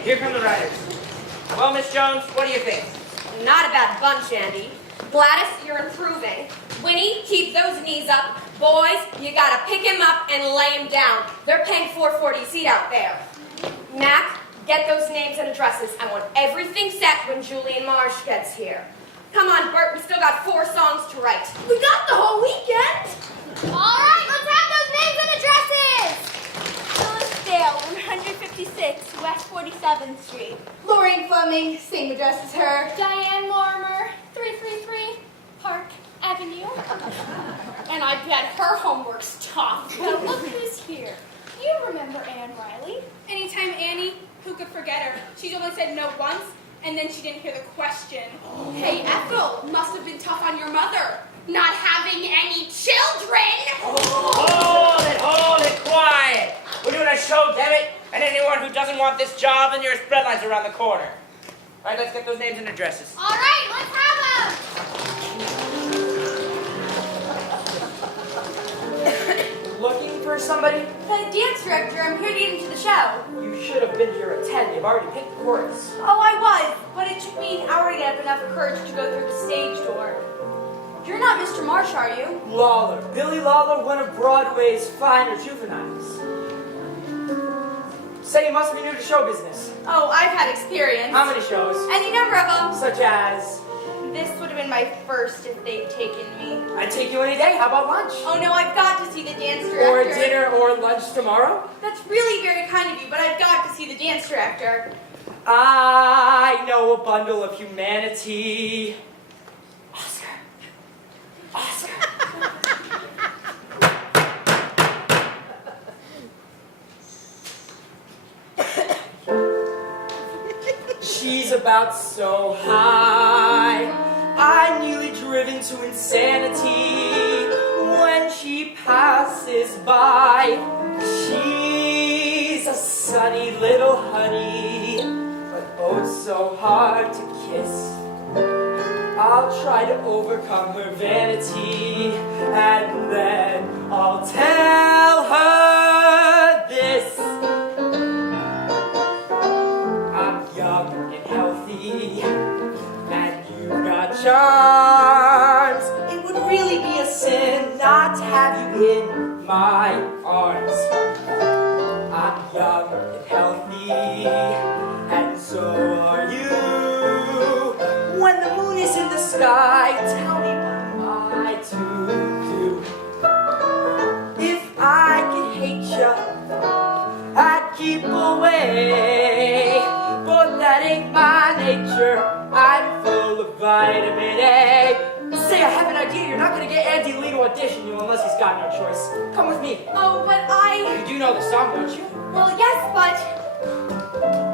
Great, here come the riders. Well, Miss Jones, what do you think? Not a bad bunch, Andy. Gladys, you're improving. Winnie, keep those knees up. Boys, you gotta pick him up and lay him down. They're paying $4.40 a seat out there. Mac, get those names and addresses. I want everything set when Julian Marsh gets here. Come on, Bert, we still got 4 songs to write. We got the whole weekend. All right, let's have those names and addresses. Phyllis Dale, 156 West 47th Street. Lorraine Fleming, same address as her. Diane Lorimer, 333 Park Avenue. And I bet her homework's tough. But look who's here. You remember Anne Riley? Anytime Annie, who could forget her? She's only said no once, and then she didn't hear the question. Hey, Ethel, must have been tough on your mother, not having any children. Hold it, quiet. We're doing a show, damn it. And anyone who doesn't want this job, then your spread line's around the corner. All right, let's get those names and addresses. All right, let's have them. Looking for somebody? The dance director, I'm here to get into the show. You should have been here at 10. They've already picked the chorus. Oh, I was, but it took me an hour to get up enough courage to go through the stage door. You're not Mr. Marsh, are you? Lawler. Billy Lawler, one of Broadway's finer juveniles. Say you must be new to show business. Oh, I've had experience. How many shows? Any number of them. Such as? This would have been my first if they'd taken me. I'd take you any day. How about lunch? Oh no, I've got to see the dance director. Or dinner or lunch tomorrow? That's really very kind of you, but I've got to see the dance director. I know a bundle of humanity. Oscar. She's about so high, I'm nearly driven to insanity when she passes by. She's a sunny little honey, but oh so hard to kiss. I'll try to overcome her vanity, and then I'll tell her this. I'm young and healthy, and you've got charms. It would really be a sin not to have you in my arms. I'm young and healthy, and so are you. When the moon is in the sky, tell me what am I to do? If I could hate you, I'd keep away. But that ain't my nature. I'm full of vitamin A. Say, I have an idea. You're not going to get Andy Lee to audition you unless he's got no choice. Come with me. Oh, but You do know the song, don't you? well, yes, but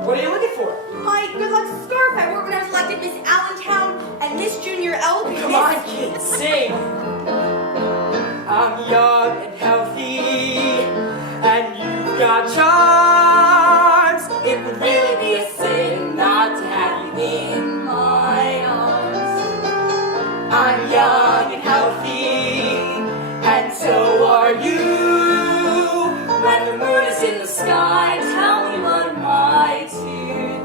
What are you looking for? my good luck scarf I wore when I was elected Miss Allentown and Miss Junior LB. Come on, kids, sing. I'm young and healthy, and you've got charms. It would really be a sin not to have you in my arms. I'm young and healthy, and so are you. When the moon is in the sky, tell me what am I to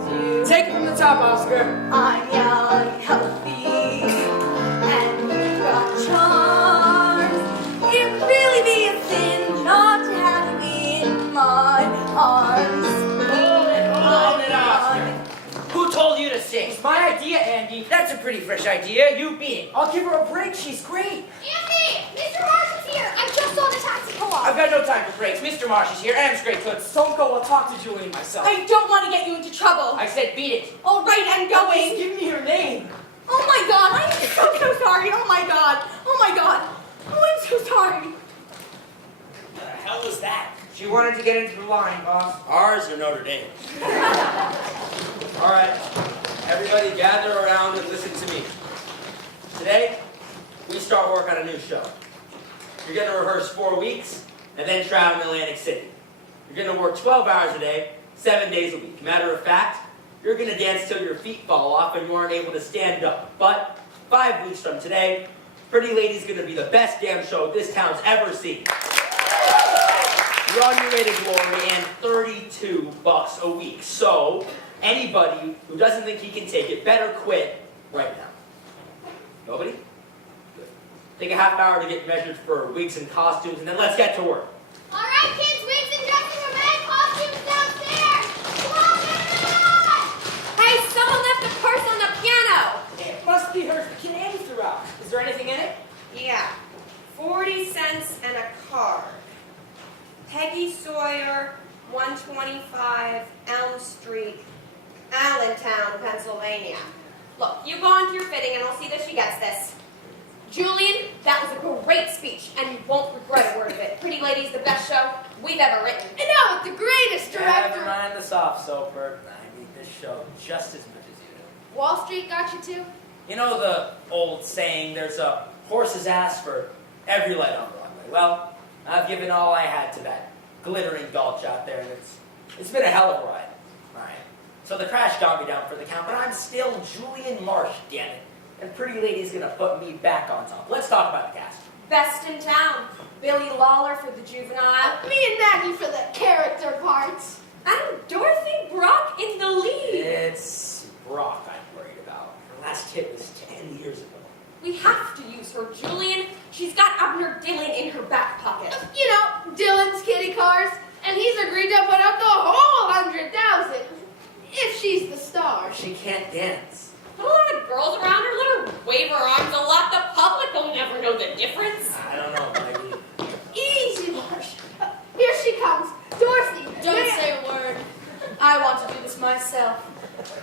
do? Take it from the top, Oscar. I'm young and healthy, and you've got charms. It'd really be a sin not to have you in my arms. Hold it, Oscar. Who told you to sing? It's my idea, Andy. That's a pretty fresh idea. You beat it. I'll give her a break. She's great. Andy, Mr. Marsh is here. I just saw the taxi pull I've off. got no time for breaks. Mr. Marsh is here, and I'm straight toots. Don't go. I'll talk to Julie myself. I don't want to get you into trouble. I said beat it. All right, I'm Just going. give me her name. Oh my God, I'm so sorry. Oh my God. Oh my God. Oh, I'm so sorry. What the hell was that? She wanted to get into the line, boss. Ours or Notre Dame? All right, everybody gather around and listen to me. Today, we start work on a new show. You're going to rehearse 4 weeks and then travel to Atlantic City. You're going to work 12 hours a day, 7 days a week. Matter of fact, you're going to dance till your feet fall off and you aren't able to stand up. But 5 weeks from today, Pretty Lady's going to be the best damn show this town's ever seen. You're on your way to glory and $32 a week. So, Anybody who doesn't think he can take it better quit right now. Nobody? Good. Take a half hour to get measured for wigs and costumes, and then let's get to work. All right, kids, wigs and dressing room and costumes downstairs. Come on, everyone! Hey, someone left a purse on the piano. It must be hers. The kid Annie threw out. Is there anything in it? Yeah, 40 cents and a card. Peggy Sawyer, 125 Elm Street, Allentown, Pennsylvania. Look, you go on to your fitting and I'll see that she gets this. Julian, that was a great speech, and you won't regret a word of it. Pretty Lady's the best show we've ever written. I know, it's the greatest director. Never mind the soft soaper. I need this show just as much as you do. Wall Street got you too? You know the old saying, there's a horse's ass for every light on Broadway. Well, I've given all I had to that glittering gulch out there, and it's been a hell of a ride. All right. So the crash got me down for the count, but I'm still Julian Marsh, damn it. And Pretty Lady's gonna put me back on top. Let's talk about the cast. Best in town. Billy Lawler for the juvenile. Me and Maggie for the character parts. And Dorothy Brock in the lead. It's Brock I'm worried about. Her last hit was 10 years ago. We have to use her, Julian. She's got Abner Dillon in her back pocket. You know, Dylan's kitty cars, and he's agreed to put up the whole 100,000 if she's the star. She can't dance. Put a lot of girls around her, let her wave her arms a lot. The public will never know the difference. I don't know, Maggie. Easy, Marsh. Here she comes. Dorothy. Don't say a word. I want to do this myself.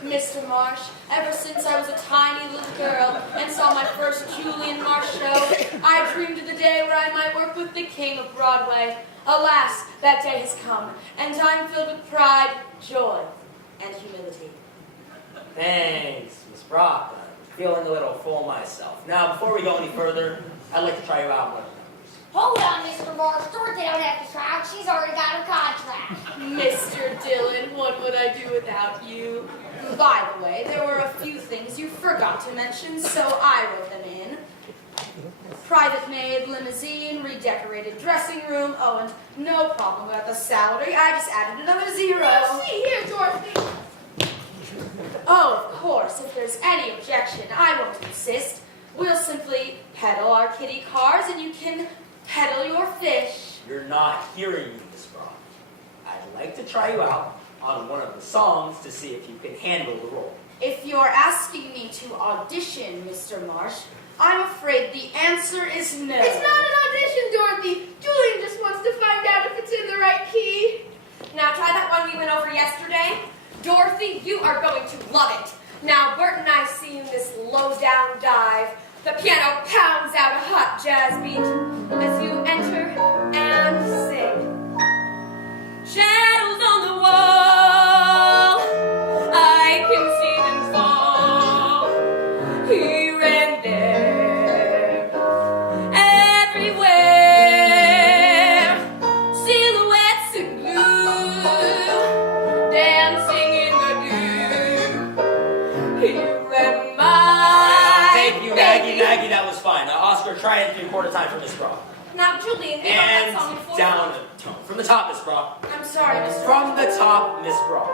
Mr. Marsh, ever since I was a tiny little girl and saw my first Julian Marsh show, I dreamed of the day where I might work with the king of Broadway. Alas, that day has come, and I'm filled with pride, joy, and humility. Thanks, Miss Brock. I'm feeling a little full myself. Now, before we go any further, I'd like to try you out one of the numbers. Hold on, Mr. Marsh. Dorothy don't have to try out. She's already got her contract. Mr. Dillon, what would I do without you? By the way, there were a few things you forgot to mention, so I wrote them in. Private maid, limousine, redecorated dressing room. Oh, and no problem about the salary. I just added another zero. Well, see here, Dorothy. Oh, of course, if there's any objection, I won't insist. We'll simply pedal our kitty cars and you can pedal your fish. You're not hearing me, Miss Brock. I'd like to try you out on one of the songs to see if you can handle the role. If you're asking me to audition, Mr. Marsh, I'm afraid the answer is no. It's not an audition, Dorothy. Julian just wants to find out if it's in the right key. Now try that one we went over yesterday. Dorothy, you are going to love it. Now, Bert and I sing this low-down dive. The piano pounds out a hot jazz beat as you enter and sing. Shadows on the wall, I can see them fall here and there, everywhere. Silhouettes in blue, dancing in the dew. Here am I. Thank you, Maggie, that was fine. Oscar, try it 3/4 time for Miss Brock. Now, Julian, we got that song in And full. down the tone. From the top, Miss Brock. I'm sorry, Mr. From the top, Miss Brock.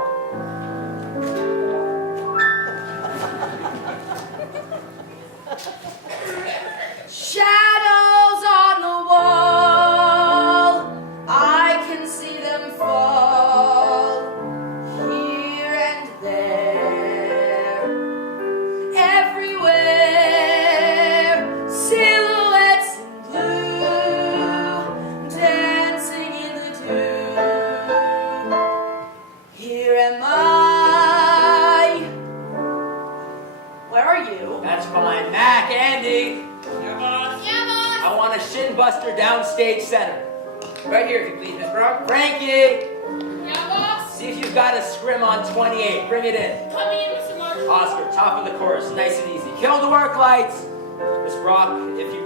Shadows on the wall, I can see them fall here and there, everywhere, silhouettes in blue, dancing in the dew. Here am I. Where are you? That's fine. Mac, Andy. Yeah, boss. Yeah, boss. I want a shin buster downstage center. Right here, if you please, Miss Brock. Frankie, Yeah, boss. see if you've got a scrim on 28. Bring it in. Coming in, Mr. Marsh. Oscar, top of the chorus, nice and easy. Kill the work lights. Miss Brock, if you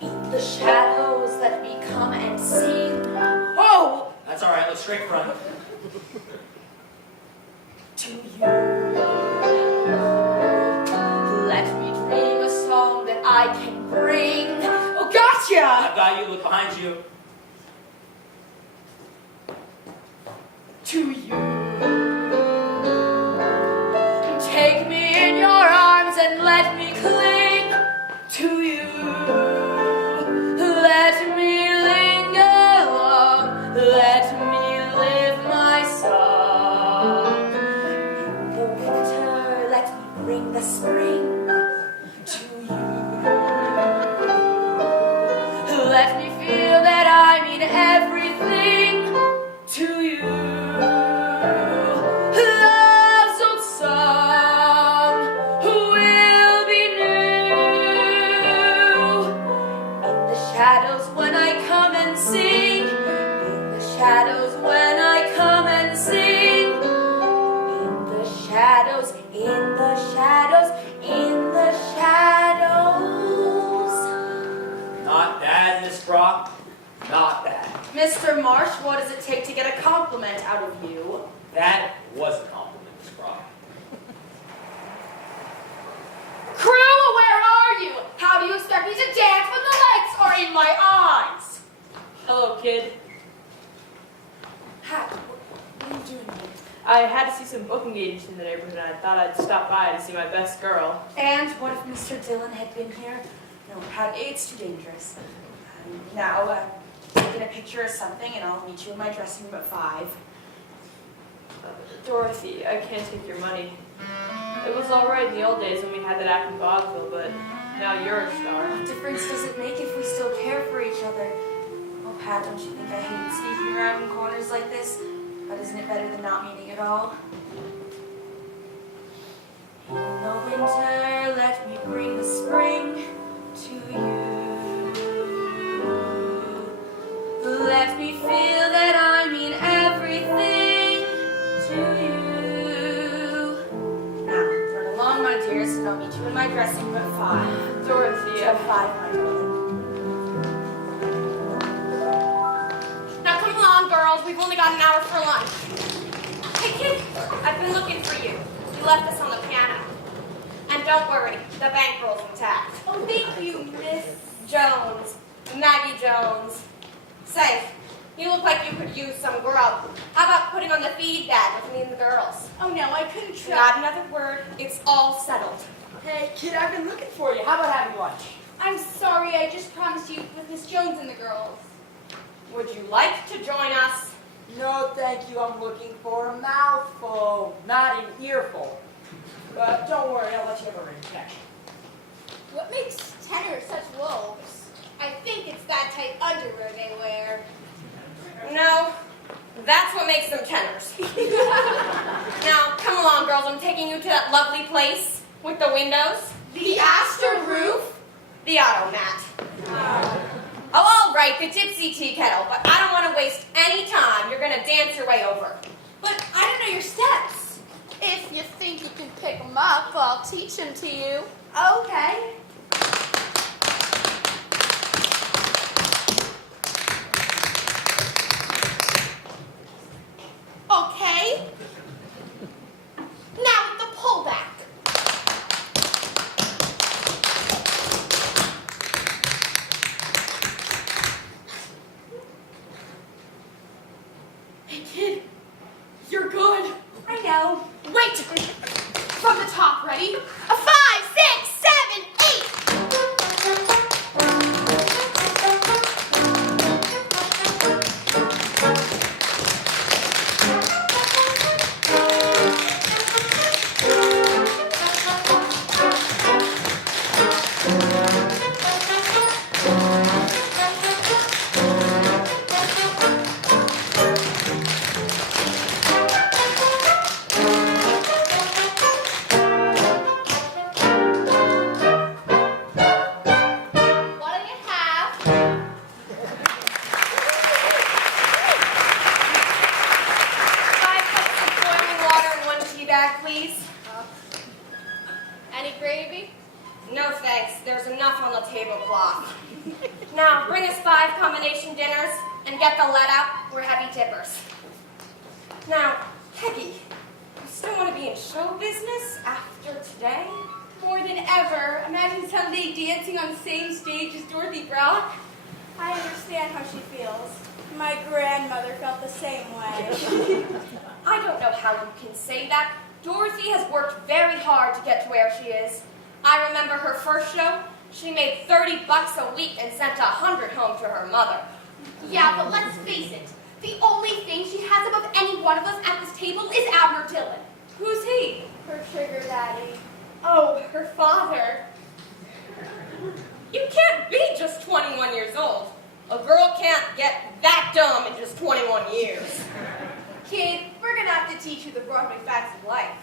please. Eat the shadows that we come and see. Oh, That's all right. Look straight front. to you. Let me dream a song that I can bring. Oh, gotcha! I've got you. Look behind you. to you. Take me in your arms and let me cling to you. Let me linger long, let me live my song. In the winter, let me bring the spring to you. Let me feel that I mean everything to you. Love's old song will be new. In the shadows when I come and sing, in the shadows when I come and sing, in the shadows, in the shadows, in the shadows. Not bad, Miss Brock. Not bad. Mr. Marsh, what does it take to get a compliment out of you? That was a compliment, Miss Brock. Crew, where are you? How do you expect me to dance when the lights are in my eyes? Hello, kid. Hi, what are you doing here? I had to see some book engaged in the neighborhood, and I thought I'd stop by to see my best girl. And what if Mr. Dillon had been here? No, it's too dangerous. Now, taking a picture or something, and I'll meet you in my dressing room at 5. Dorothy, I can't take your money. It was all right in the old days when we had that act in vaudeville, but now you're a star. What difference does it make if we still care for each other? Oh, Pat, don't you think I hate sneaking around in corners like this? But isn't it better than not meeting at all? In the winter, let me bring the spring to you. Let me feel that I mean everything to you. Now, run along, my dears, and I'll meet you in my dressing room at 5. Dorothy, At 5, my darling. Now come along, girls. We've only got an hour for lunch. Hey, kid, I've been looking for you. You left this on the piano. And don't worry, the bankroll's intact. Oh, thank you, Miss. Jones. Maggie Jones. Say, you look like you could use some grub. How about putting on the feed bag with me and the girls? Oh no, I couldn't try. Not another word. It's all settled. Hey, kid, I've been looking for you. How about having lunch? I'm sorry, I just promised you with Miss Jones and the girls. Would you like to join us? No, thank you. I'm looking for a mouthful, not an earful. But don't worry, I'll let you have a ring check. What makes tenors such wolves? I think it's that tight underwear they wear. No, that's what makes them tenors. Now, come along, girls. I'm taking you to that lovely place with the windows. The Astor roof? The automat. Oh, all right, the gypsy tea kettle, but I don't want to waste any time. You're going to dance your way over. But I don't know your steps. If you think you can pick them up, I'll teach them to you. Okay. Okay. Now with the pullback. Hey, kid, you're good. I know. Wait! From the top, ready? A 5, 6, 7, 8. What do you have? 5 cups of boiling water and 1 tea bag, please. Any gravy? No thanks. There's enough on the tablecloth. Now, bring us 5 combination dinners and get the let out. We're heavy tippers. Now, Peggy, you still want to be in show business after today? More than ever. Imagine someday dancing on the same stage as Dorothy Brock. I understand how she feels. My grandmother felt the same way. I don't know how you can say that. Dorothy has worked very hard to get to where she is. I remember her first show. She made $30 a week and sent 100 home to her mother. Yeah, but let's face it. The only thing she has above any one of us at this table is Abner Dillon. Who's he? Her sugar daddy. Oh, her father. You can't be just 21 years old. A girl can't get that dumb in just 21 years. Kid, we're gonna have to teach you the Broadway facts of life.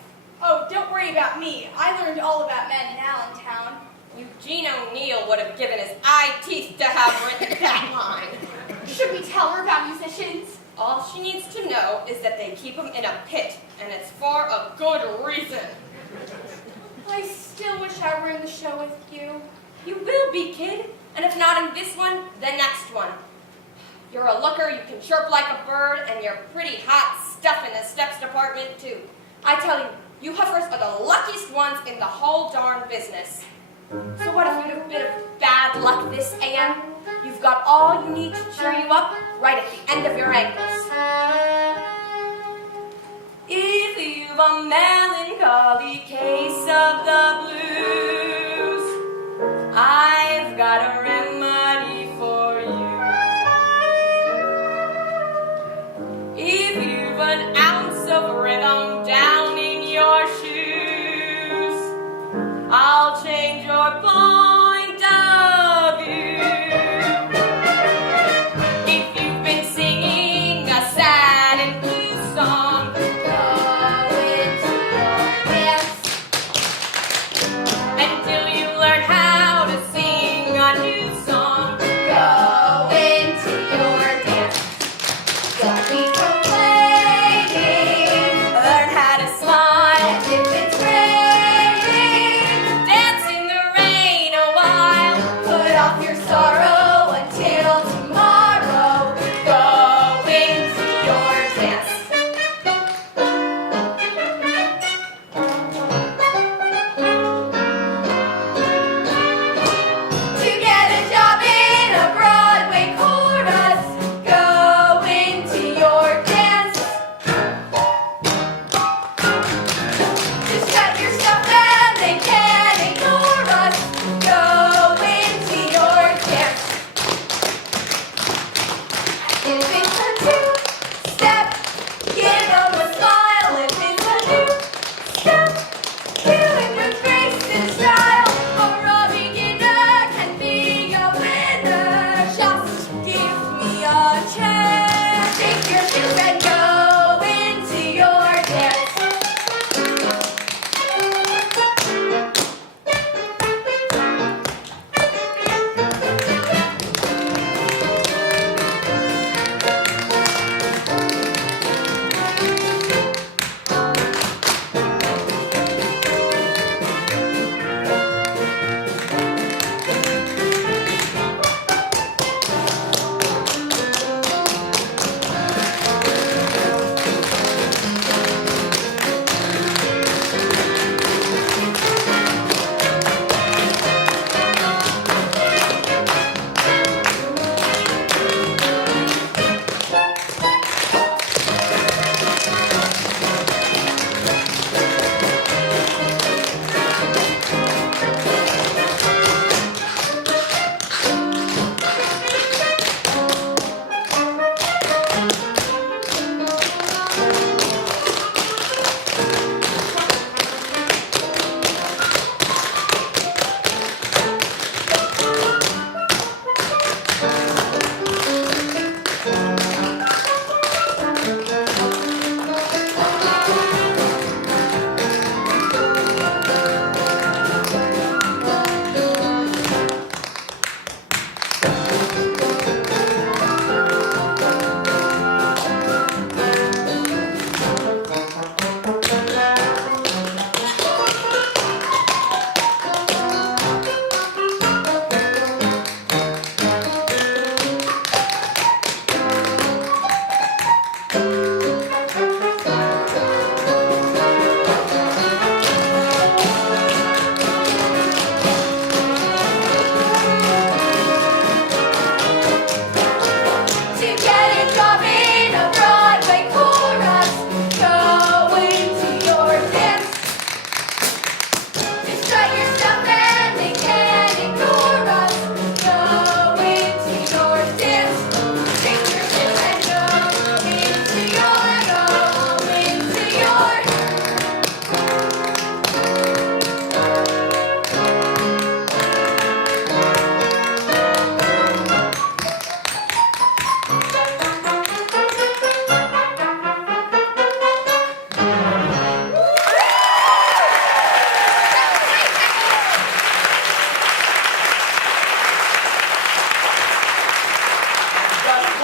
Oh, don't worry about me. I learned all about men in Allentown. Eugene O'Neill would have given his eye teeth to have written that line. Should we tell her about musicians? All she needs to know is that they keep them in a pit, and it's for a good reason. I still wish I were in the show with you. You will be, kid. And if not in this one, the next one. You're a looker, you can chirp like a bird, and you're pretty hot stuff in the steps department, too. I tell you, you heifers are the luckiest ones in the whole darn business. So what if you have a bit of bad luck this AM? You've got all you need to cheer you up right at the end of your ankles. If you've a melancholy case of the blues, I've got a remedy for you. If you've an ounce of rhythm down in your shoes, I'll change your point of view. If you've been singing a sad and blue song, go into your dance until you learn how to sing a new song. Go into your dance. Don't be complaining. Learn how to smile. And if it's raining, dance in the rain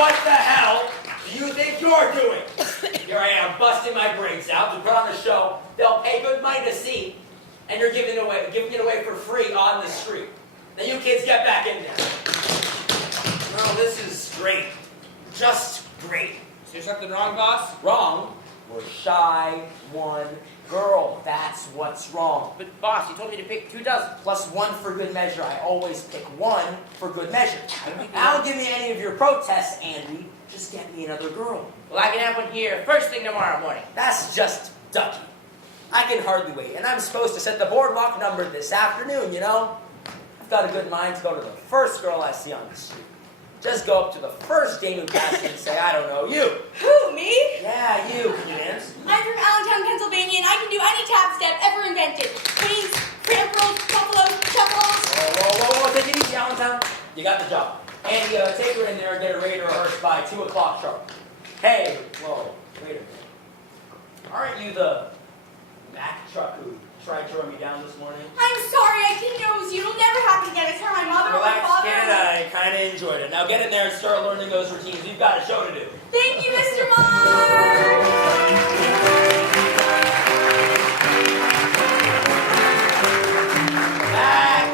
what the hell do you think you're doing? Here I am, busting my brains out to put on a show they'll pay good money to see, and you're giving it away for free on the street. Now you kids get back in there. Well, this is great. Just great. Is there something wrong, boss? Wrong? We're shy one girl. That's what's wrong. But boss, you told me to pick 2 dozen. Plus 1 for good measure. I always pick 1 for good measure. Now don't give me any of your protests, Andy. Just get me another girl. Well, I can have one here first thing tomorrow morning. That's just ducky. I can hardly wait, and I'm supposed to set the boardwalk number this afternoon, you know? I've got a good mind to go to the first girl I see on the street. Just go up to the first dame who passes and say, I don't know you. Who, me? Yeah, you. Can you dance? I'm from Allentown, Pennsylvania, and I can do any tap step ever invented. Wings, tramples, buffaloes, shuffles. Whoa, take it easy, Allentown. You got the job. Andy, take her in there and get her ready to rehearse by 2 o'clock sharp. Hey, whoa, wait a minute. Aren't you the Mack truck who tried to run me down this morning? I'm sorry, I didn't know it was you. It'll never happen again. It's for my mother or my Relax, father. kid. I kind of enjoyed it. Now get in there and start learning those routines. You've got a show to do. Thank you, Mr. Marsh. Back!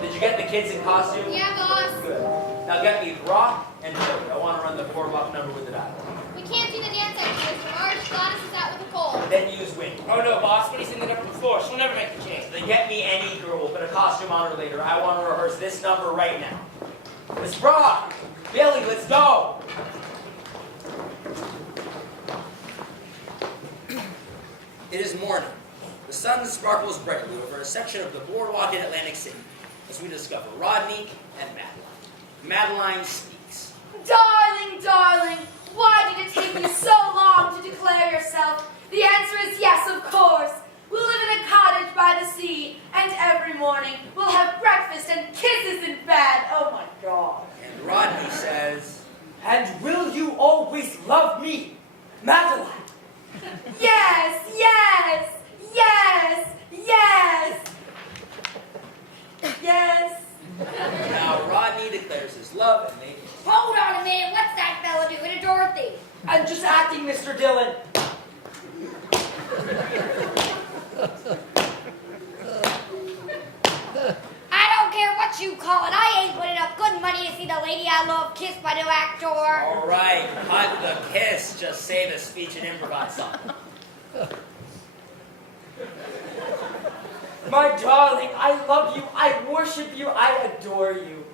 Did you get the kids in costume? Yeah, boss. Good. Now get me Brock and Joey. I want to run the boardwalk number with the battle. We can't do the dance idea, Mr. Marsh. Gladys is out with a cold. Then use wind. Oh no, boss, Winnie's in the number before. She'll never make the change. Then get me any girl. We'll put a costume on her later. I want to rehearse this number right now. Miss Brock! Billy, let's go! It is morning. The sun sparkles brightly over a section of the boardwalk in Atlantic City as we discover Rodney and Madeline. Madeline speaks. Darling, darling, why did it take you so long to declare yourself? The answer is yes, of course. We'll live in a cottage by the sea, and every morning we'll have breakfast and kisses in bed. Oh my God. And Rodney says, And will you always love me, Madeline? Yes, yes, yes, yes, yes. now Rodney declares his love and they kiss. Hold on a minute. What's that fella doing to Dorothy? I'm just acting, Mr. Dillon. I don't care what you call it. I ain't putting up good money to see the lady I love kissed by the actor. All right, cut the kiss. Just say the speech and improvise something. My darling, I love you, I worship you, I adore you.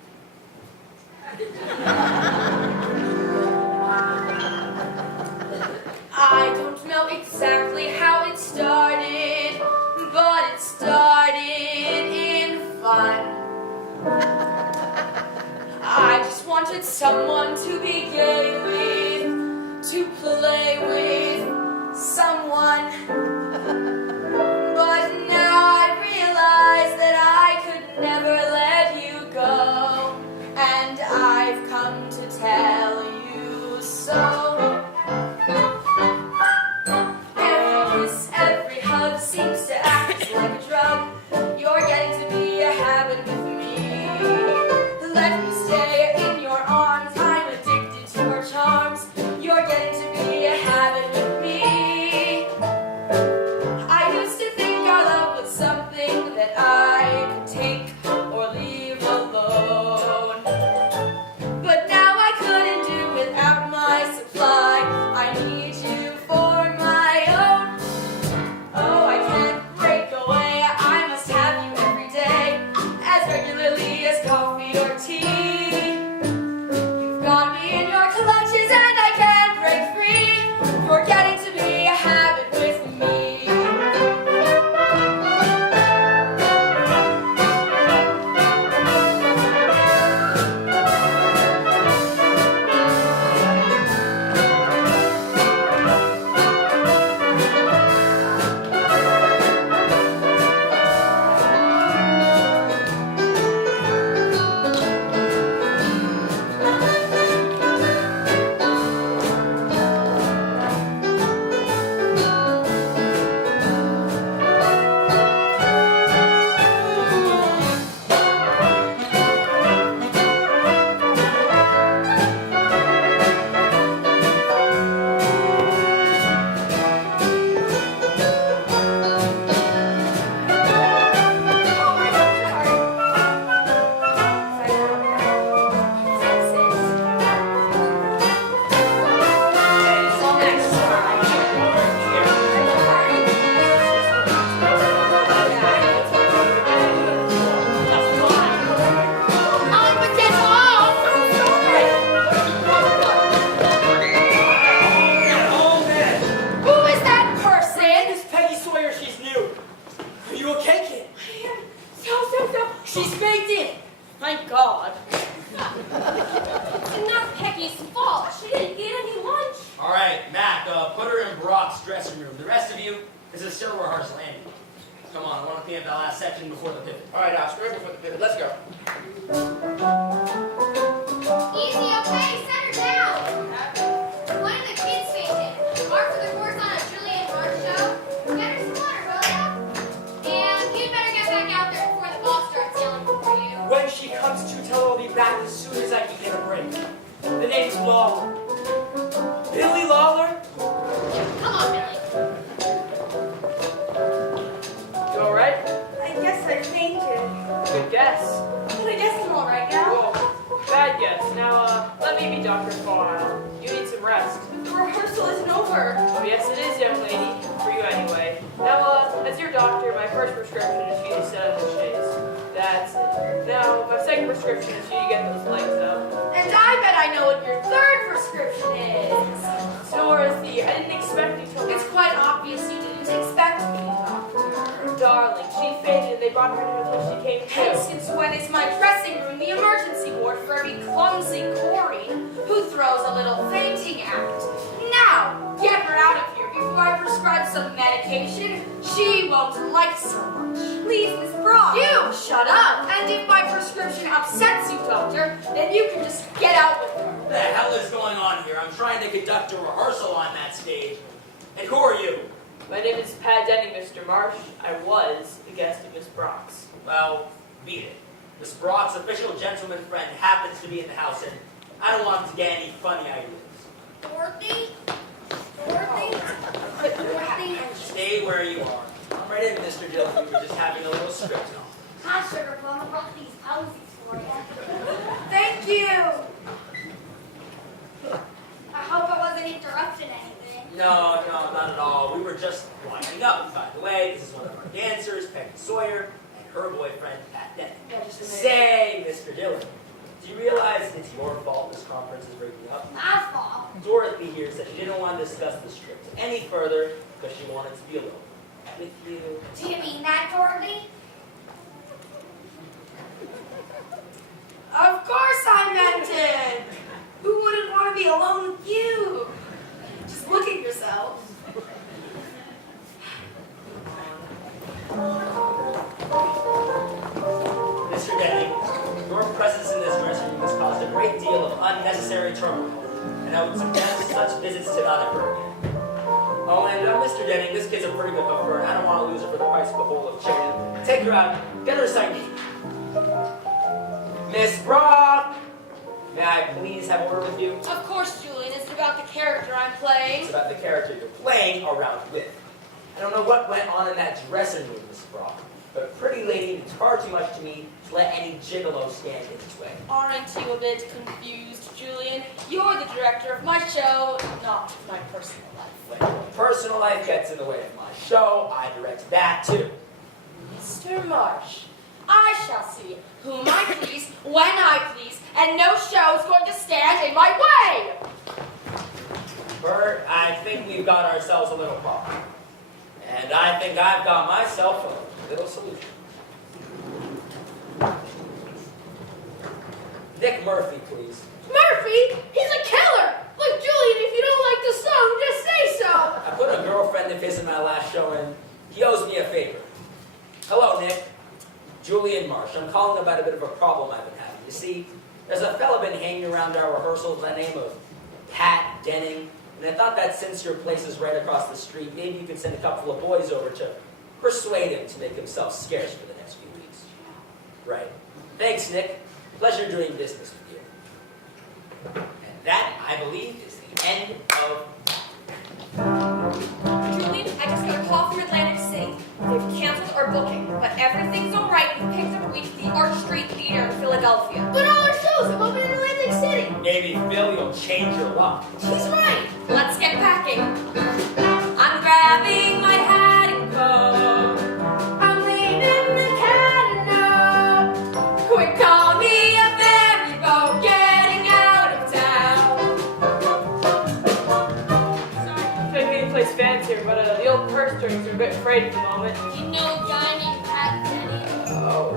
I don't know exactly how it started, but it started in fun. I just wanted someone to be gay with, to play with, someone. But now I realize that I could never let you go, and I've come to tell you so. Every kiss, every hug seems to act like a drug. You're getting to be a habit with me. Let me stay in your arms. I'm addicted to your charms. You're getting to be a habit with me. I used to think our love was something that I could take or leave alone. But now I couldn't do without my supply. I need you for my own. Oh, I can't break away. I must have you every day, as regularly as coffee or tea. You've got me in your clutches and I can't break free. You're getting to be a habit with me. She's baked in. Thank God. It's not Peggy's fault. She didn't get any lunch. All right, Mac, put her in Brock's dressing room. The rest of you, this is still rehearsal, Andy. Come on, I want to clean up that last section before the pivot. All right, Oscar, before the pivot. Let's go. Easy, okay? Set her down. One of the kids fainted. Mark for the course on a Julian Mark show. Get her some water, will ya? And you'd better get back out there before the boss starts yelling for you. When she comes to, tell her I'll be back as soon as I can get a break. The name's Lawler. Billy Lawler? Come on, Billy. You alright? I guess I fainted. Good guess. But I guess I'm all right now. Well, bad guess. Now, let me be doctor for a while. You need some rest. The rehearsal isn't over. Oh, yes, it is, young lady. For you, anyway. Now, as your doctor, my first prescription is for you to sit on the chaise. That's it. Now, my second prescription is for you to get those legs up. And I bet I know what your third prescription is. Dorothy, I didn't expect you to. It's quite obvious you didn't expect me, Doctor. Darling, she fainted and they brought her in until she came And to. since when is my dressing room the emergency ward for every clumsy Corey who throws a little fainting act? Now, get her out of here before I prescribe some medication she won't like so much. Please, Miss Brock. You shut up. And if my prescription upsets you, Doctor, then you can just get out with her. What the hell is going on here? I'm trying to conduct a rehearsal on that stage. And who are you? My name is Pat Denning, Mr. Marsh. I was the guest of Miss Brock's. Well, beat it. Miss Brock's official gentleman friend happens to be in the house, and I don't want him to get any funny ideas. Dorothy? Dorothy? Dorothy? Stay where you are. Come right in, Mr. Dillon. We were just having a little script off. Hi, Sugar Plum. I brought these posies for you. Thank you. I hope I wasn't interrupting anything. No, not at all. We were just winding up. By the way, this is one of our dancers, Peggy Sawyer, and her boyfriend, Pat Denning. Yeah, just a minute. Say, Mr. Dillon, do you realize it's your fault this conference is breaking up? My fault. Dorothy here said she didn't want to discuss the script any further because she wanted to be alone with you. Do you mean that, Dorothy? Of course I meant it. Who wouldn't want to be alone with you? Just look at yourself. Mr. Denning, your presence in this dressing room has caused a great deal of unnecessary turmoil, and I would suggest such visits to not occur again. Oh, and Mr. Denning, this kid's a pretty good hooker, and I don't want to lose her for the price of a bowl of chicken. Take her out, get her a sight. Miss Brock, may I please have a word with you? Of course, Julian. It's about the character I'm playing. It's about the character you're playing around with. I don't know what went on in that dressing room, Miss Brock, but a pretty lady means far too much to me to let any gigolo stand in its way. Aren't you a bit confused, Julian? You're the director of my show, not my personal life. When your personal life gets in the way of my show, I direct that too. Mr. Marsh, I shall see whom I please, when I please, and no show is going to stand in my way! Bert, I think we've got ourselves a little problem. And I think I've got myself a little solution. Nick Murphy, please. Murphy? He's a killer! Look, Julian, if you don't like the song, just say so! I put a girlfriend of his in my last show, and he owes me a favor. Hello, Nick. Julian Marsh. I'm calling about a bit of a problem I've been having. You see, there's a fella been hanging around our rehearsals by the name of Pat Denning, and I thought that since your place is right across the street, maybe you could send a couple of boys over to persuade him to make himself scarce for the next few weeks. Right. Thanks, Nick. Pleasure doing business with you. And that, I believe, is the end of Julian, I just got a call from Atlantic City. They've canceled our booking, but everything's all right. We picked up a week at the Arch Street Theater in Philadelphia. But all our shows have opened in Atlantic City! Maybe Philly will change your luck. He's right! Let's get packing. I'm grabbing my hat and coat. I'm leaving the Canada. Quick, call me a ferry boat, getting out of town. Sorry to make any place fancier, but the old purse strings are a bit frayed at the moment. You know a guy named Pat Denny?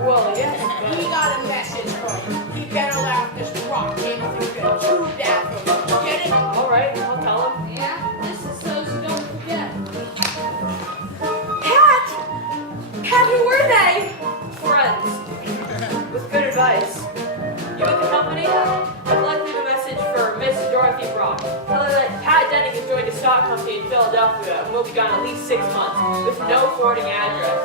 Well, yes, but company in Philadelphia and we'll be gone at least 6 months with no forwarding address.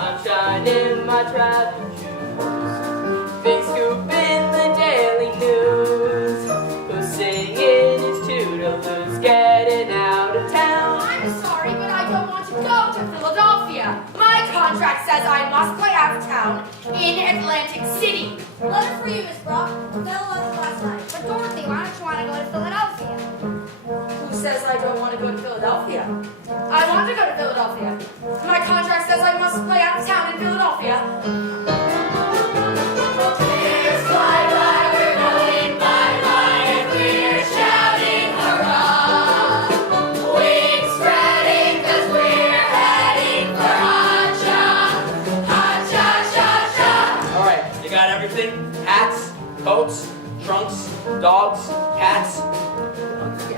I'm shining my traveling shoes, big scoop in the daily news. Who's singing his toodaloos, getting out of town? I'm sorry, but I don't want to go to Philadelphia. My contract says I must play out of town in Atlantic City. Letter for you, Miss Brock. Fell left last night. But Dorothy, why don't you want to go to Philadelphia? Who says I don't want to go to Philadelphia? I want to go to Philadelphia. My contract says I must play out of town in Philadelphia. Tears fly by, we're going bye-bye, and we're shouting hurrah. Wings spreading, 'cause we're heading for Hot-cha. All right, you got everything? Hats, coats, trunks, dogs, cats,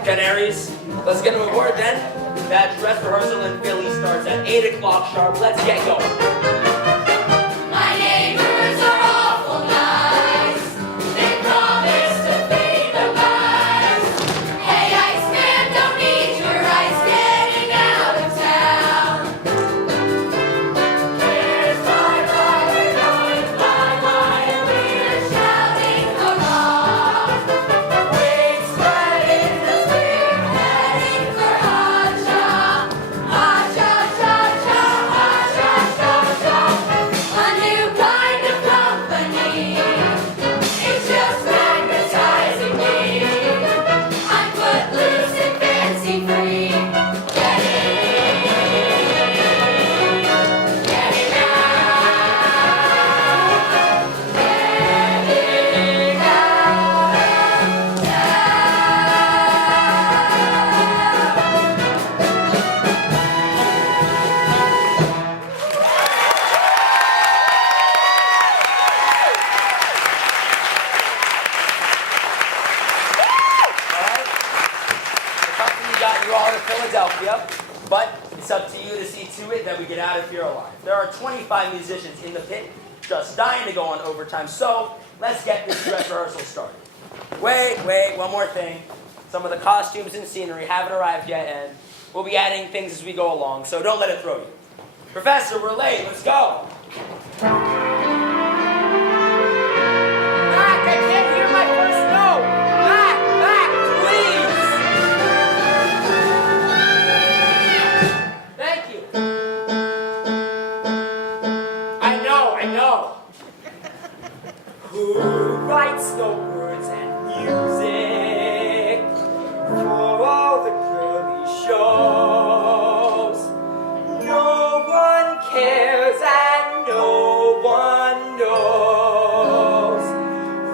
canaries. Let's get them aboard then. That dress rehearsal in Philly starts at 8 o'clock sharp. Let's get going. My neighbors are awful nice. They promise to be the best. Hey, Iceman, don't need your ice getting out of town. Here's my fire, we're going bye-bye, and we're shouting hurrah. Wings spreading, 'cause we're heading for Hot-cha. Hot-cha-cha-cha, hot-cha-cha-cha. A new kind of company. It's just magnetizing me. I'm footloose and fancy free. Get in. Getting out. Getting out of All right? The company got you all to Philadelphia, but it's up to you to see to it that we get out of here alive. There are 25 musicians in the pit just dying to go on overtime, so let's get this dress rehearsal started. Wait, one more thing. Some of the costumes and scenery haven't arrived yet, and we'll be adding things as we go along, so don't let it throw you. Professor, we're late. Let's go. Mac, I can't hear my first note. Mac, please. Thank you. I know. Who writes the words and music for all the girly shows? No one cares and no one knows.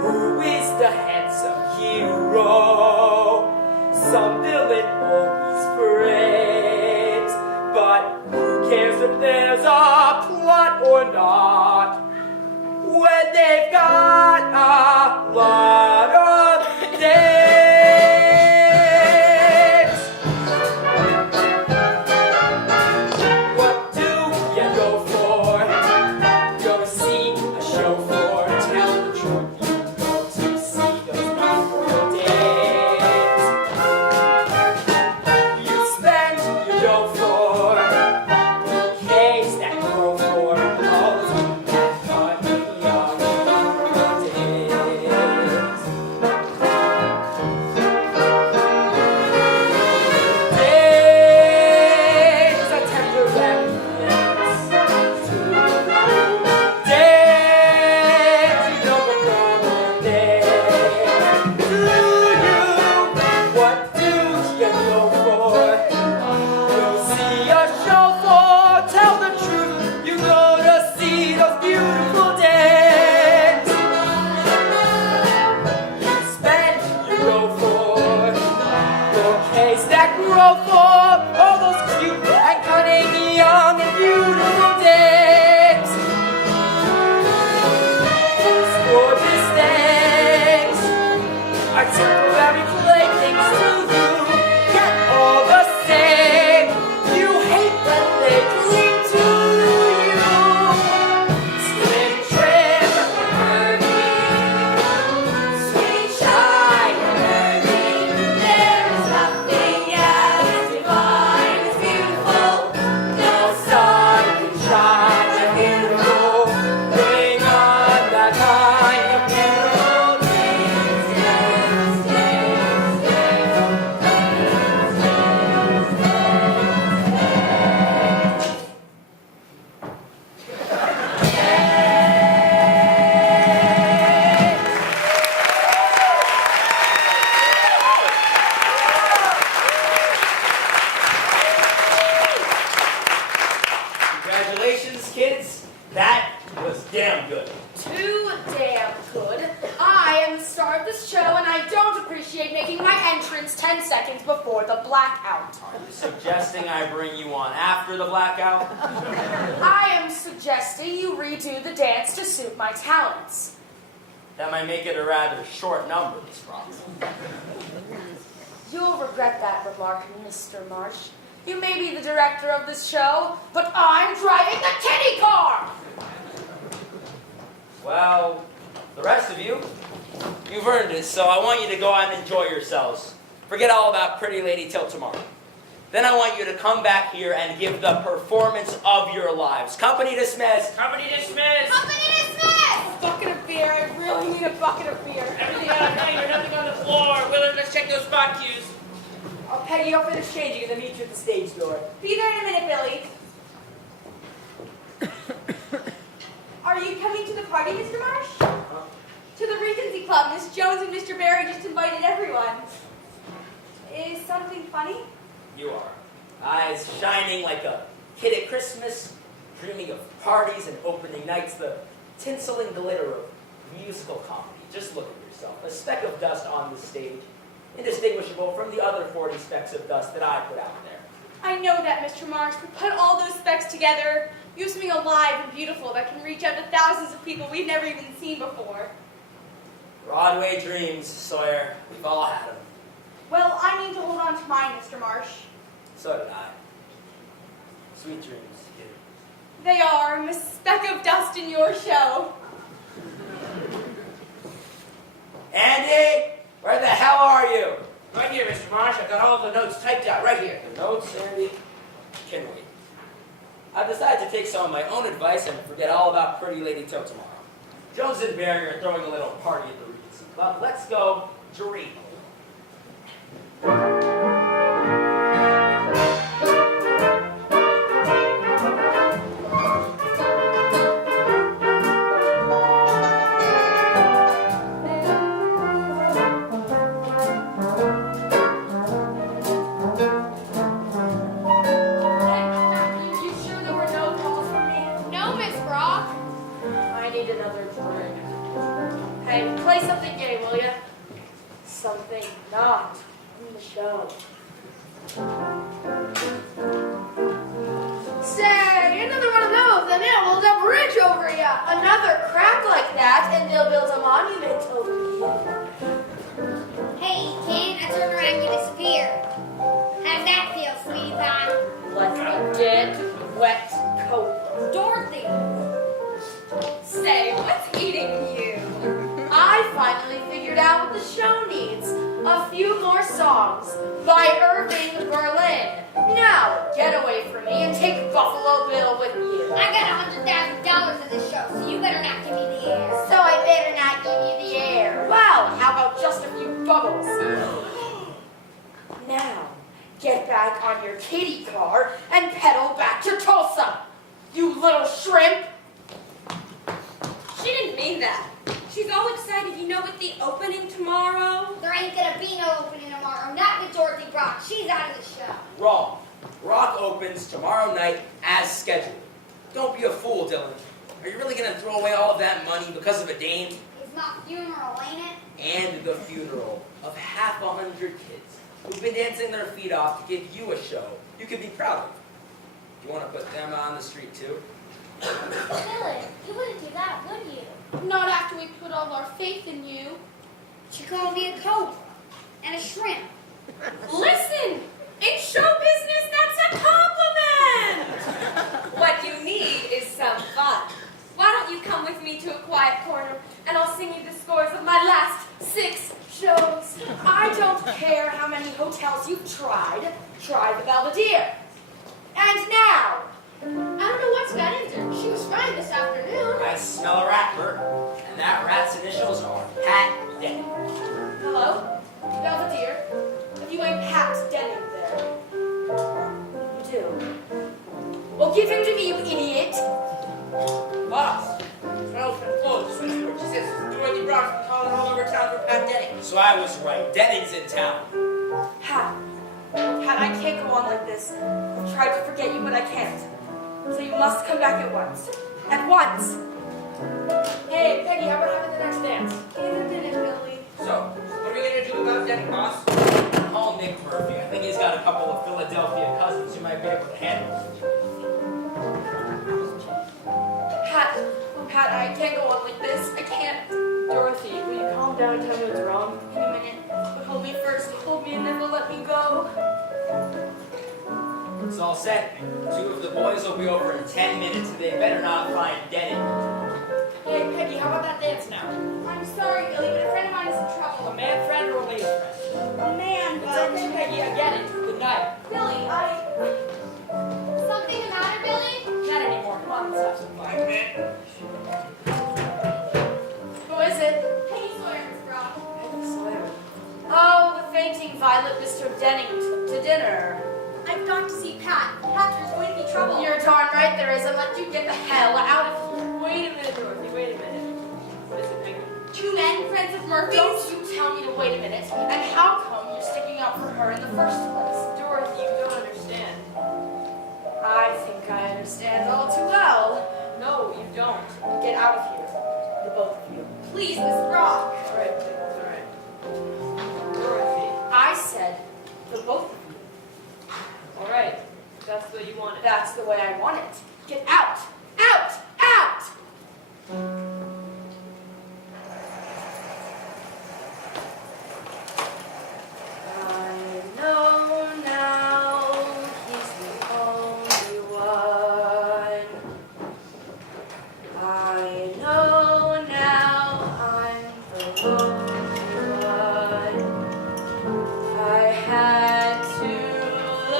Who is the handsome hero? Some villain always frames. But who cares if there's a plot or not? When they've got a lot of names. What do you go for? Go see a show for. Tell the truth, you go to see those beautiful dames. You spend your dough for bouquets that grow for all those damn good. Too damn good. I am the star of this show, and I don't appreciate making my entrance 10 seconds before the blackout. Are you suggesting I bring you on after the blackout? I am suggesting you redo the dance to suit my talents. That might make it a rather short number, Miss Ross. You'll regret that remark, Mr. Marsh. You may be the director of this show, but I'm driving the kitty car! Well, the rest of you, you've earned it, so I want you to go out and enjoy yourselves. Forget all about Pretty Lady till tomorrow. Then I want you to come back here and give the performance of your lives. Company dismissed. Company dismissed. Company dismissed! Bucket of beer. I really need a bucket of beer. Everything out of night or nothing on the floor. Willard, let's check those spot cues. Peggy, I'll finish changing and then meet you at the stage door. Be there in a minute, Billy. Are you coming to the party, Mr. Marsh? To the Regency Club. Miss Jones and Mr. Barry just invited everyone. Is something funny? You are. Eyes shining like a kid at Christmas, dreaming of parties and opening nights, the tinsel and glitter of musical comedy. Just look at yourself. A speck of dust on the stage, indistinguishable from the other 40 specks of dust that I put out there. I know that, Mr. Marsh. We put all those specks together, use something alive and beautiful that can reach out to thousands of people we've never even seen before. Broadway dreams, Sawyer. We've all had them. Well, I need to hold on to mine, Mr. Marsh. So did I. Sweet dreams, kid. They are. I'm a speck of dust in your show. Andy, where the hell are you? Right here, Mr. Marsh. I've got all the notes typed out right here. The notes, Andy, can wait. I've decided to take some of my own advice and forget all about Pretty Lady till tomorrow. Jones and Barry are throwing a little party at the Regency Club. Let's go dream. You sure there were no calls for me? No, Miss Brock. I need another drink. Hey, play something gay, will ya? Something not in the show. Say, another one of those, and they'll build a bridge over ya. Another crack like that, and they'll build a monument over you. Hey, kid, I turned around and you disappeared. How's that feel, sweetie pie? Like a dead, wet coat. Dorothy! Say, what's eating you? I finally figured out what the show needs. A few more songs by Irving Berlin. Now, get away from me and take Buffalo Bill with you. I got $100,000 in this show, so you better not give me the air. So I better not give you the air. Well, how about just a few bubbles? Now, get back on your kitty car and pedal back to Tulsa. You little shrimp. She didn't mean that. She's all excited, you know, with the opening tomorrow. There ain't gonna be no opening tomorrow. Not with Dorothy Brock. She's out of the show. Wrong. Rock opens tomorrow night as scheduled. Don't be a fool, Dylan. Are you really going to throw away all of that money because of a dame? It's my funeral, ain't it? And the funeral of 100 kids who've been dancing their feet off to give you a show you could be proud of. You want to put them on the street too? Dylan, you wouldn't do that, would you? Not after we put all our faith in you. She called me a cobra and a shrimp. Listen, in show business, that's a compliment. What you need is some fun. Why don't you come with me to a quiet corner and I'll sing you the scores of my last 6 shows. I don't care how many hotels you've tried. Try the Belvedere. And now, I don't know what's got into her. She was fine this afternoon. I smell a rat, Bert. And that rat's initials are Pat Denny. hello, Belvedere. Have you a Pat Denning there? You do. Well, give him to me, you idiot. Boss, smells been closed. Switchboard. She says Dorothy Brock's been calling all over town for Pat Denny. So I was right. Denning's in town. Pat, I can't go on like this. I've tried to forget you, but I can't. So you must come back at once. At once. Hey, Peggy, how about having the next dance? In a minute, Billy. So, what are we gonna do about Denny, boss? Call Nick Murphy. I think he's got a couple of Philadelphia cousins who might be able to handle it. Pat, I can't go on like this. I can't. Dorothy, will you calm down and tell me what's wrong? In a minute. But hold me first. Hold me and never let me go. It's all set. 2 of the boys will be over in 10 minutes, and they better not find Denny. Hey, Peggy, how about that dance now? I'm sorry, Billy, but a friend of mine is in A trouble. man friend or a lady friend? A man, It's but okay, Peggy, I get it. Good night. Billy, Something the matter, Billy? Not anymore. Come on, let's have some fun. Who is it? Peggy Sawyer, Miss Brock. Peggy Sawyer. Oh, the fainting violet Mr. Denning to dinner. I've got to see Pat. Pat, there's going to be trouble. You're darn right there is. I'll let you get the hell out of here. Wait a minute, Dorothy, wait a minute. What is it, Peggy? 2 men, friends of Murphy's. Don't you tell me to wait a minute. And how come you're sticking up for her in the first place? Dorothy, you don't understand. I think I understand all too well. No, you don't. Get out of here. The both of you. Please, Miss Brock. All right, all right. Dorothy. I said the both of you. All right. That's the way you want it. That's the way I want it. Get out! Out! Out! I know now he's the only one. I know now I'm the only one. I had to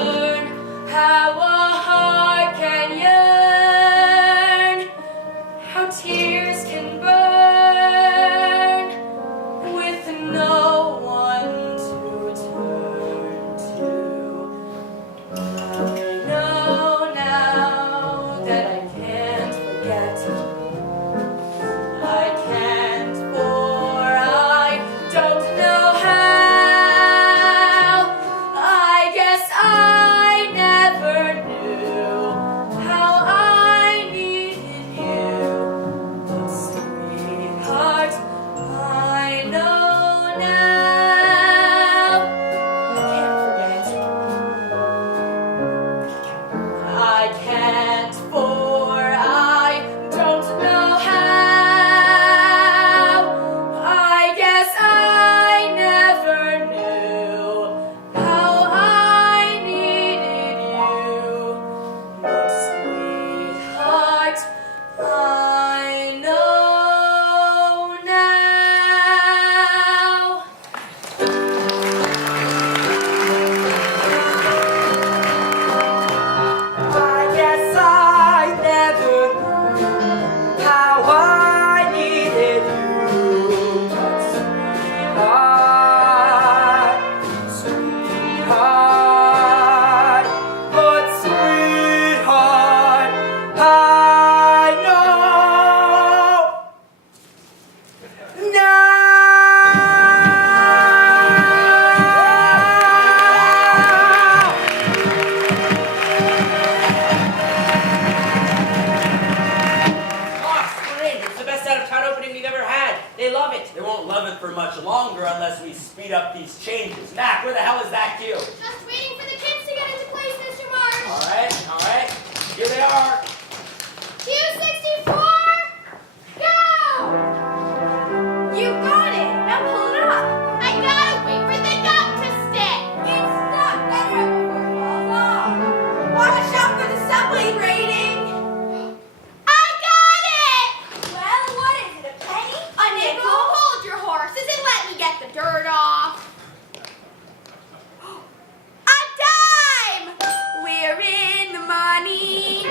learn how a heart can yearn, how tears can burn, with no one to turn to. I know now that I can't forget. I can't, for I don't know how. I guess I never knew how I needed you. But sweetheart, I know now. I can't forget. I can't, for I don't know how. I guess I never knew how I needed you. But sweetheart, I know now. I guess I never knew how I needed you. But sweetheart, but sweetheart, I know now. Boss, we're in. It's the best out-of-town opening we've ever had. They love it. They won't love it for much longer unless we speed up these changes. Mac, where the hell is that queue? Just waiting for the kids to get into place, Mr. Marsh. All right. Here they are. Q64, go! You got it! Now pull it up! I gotta wait for the nut to stick. It's stuck! Better before it falls off! Watch out for the subway rating! I got it! Well, what is it, a penny? A nickel? Hold your horses and let me get the dirt off. A dime! We're in the money!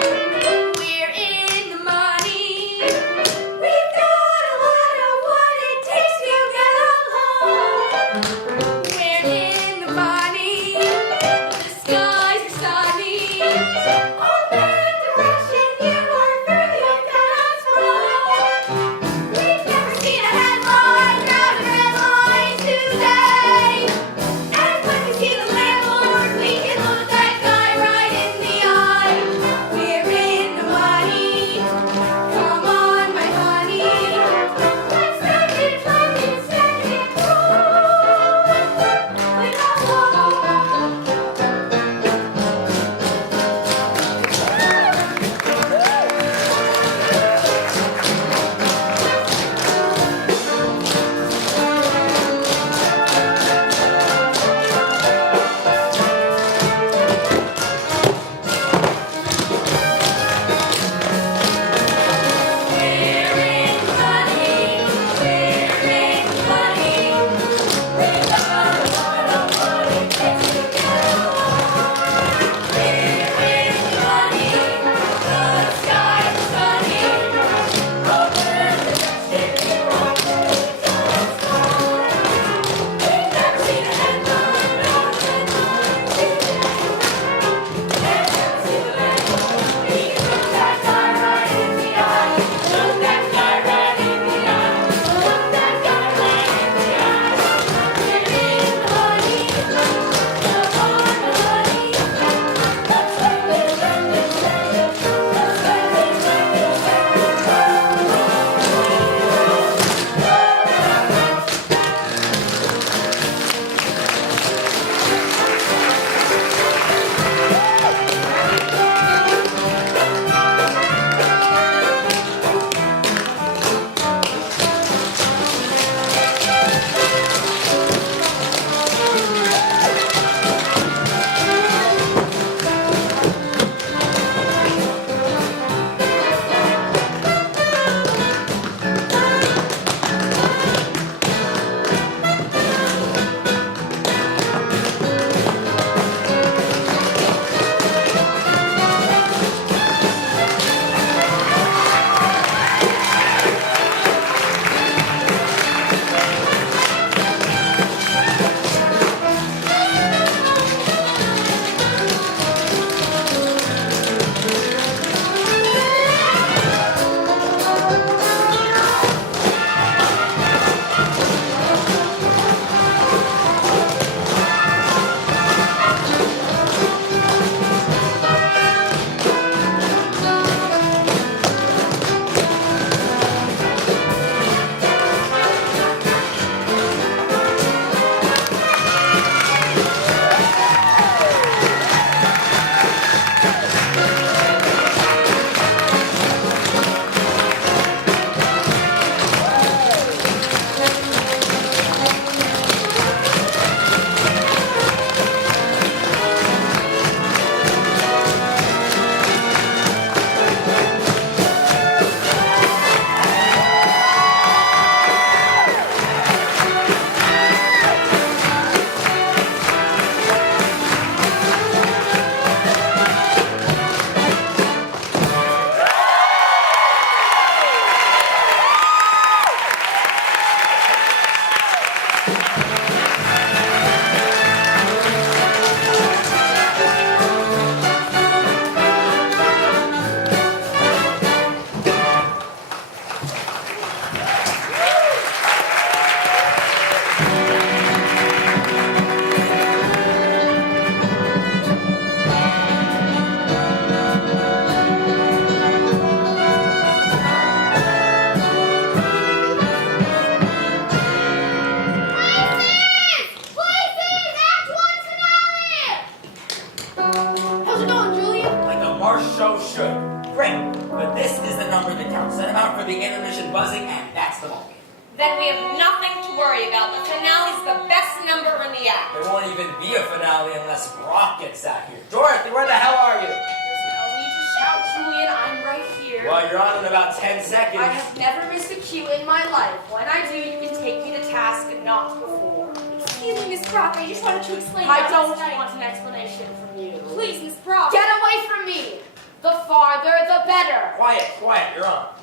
Set them out for the intermission buzzing, and that's the ball game. Then we have nothing to worry about. The finale's the best number in the act. There won't even be a finale unless Brock gets out here. Dorothy, where the hell are you? There's no need to shout, Julian. I'm right here. Well, you're on in about 10 seconds. I have never missed a cue in my life. When I do, you can take me to task and not before. Excuse me, Miss Brock, I just wanted to explain I about don't last night. want an explanation from you. Please, Miss Brock. Get away from me! The farther, the better. Quiet, you're on.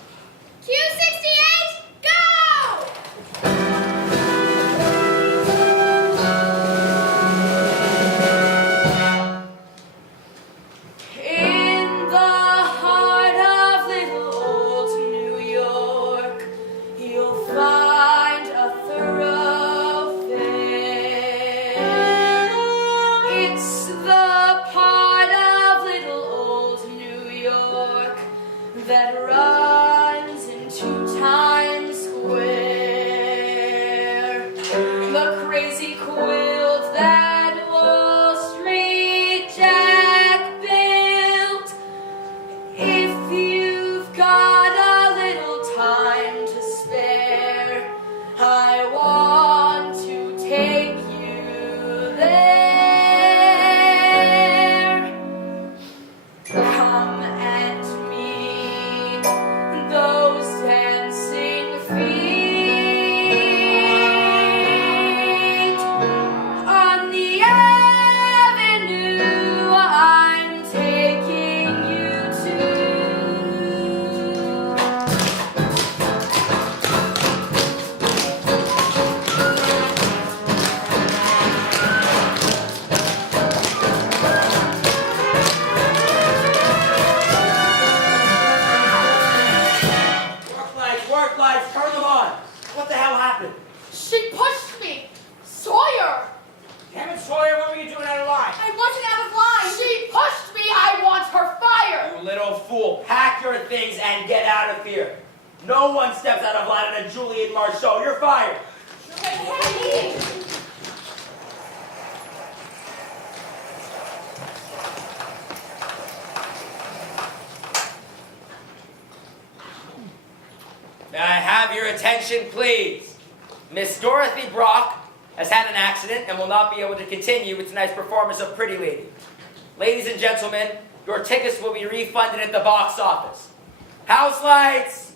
Q68, go! In the heart of little old New York, you'll find a thoroughfare. It's the part of little old New York that runs into Times Square. The crazy quilt that Wall Street Jack built. If you've got a little time to spare, I want to take you there. Come and meet those dancing feet on the avenue I'm taking you to. Work lights, turn them on. What the hell happened? She pushed me. Sawyer. Damn it, Sawyer, what were you doing out of line? I wasn't out of line. She pushed me. I want her fired. You little fool. Pack your things and get out of here. No one steps out of line on a Julian Marsh show. You're fired. Hey. May I have your attention, please? Miss Dorothy Brock has had an accident and will not be able to continue with tonight's performance of Pretty Lady. Ladies and gentlemen, your tickets will be refunded at the box office. House lights!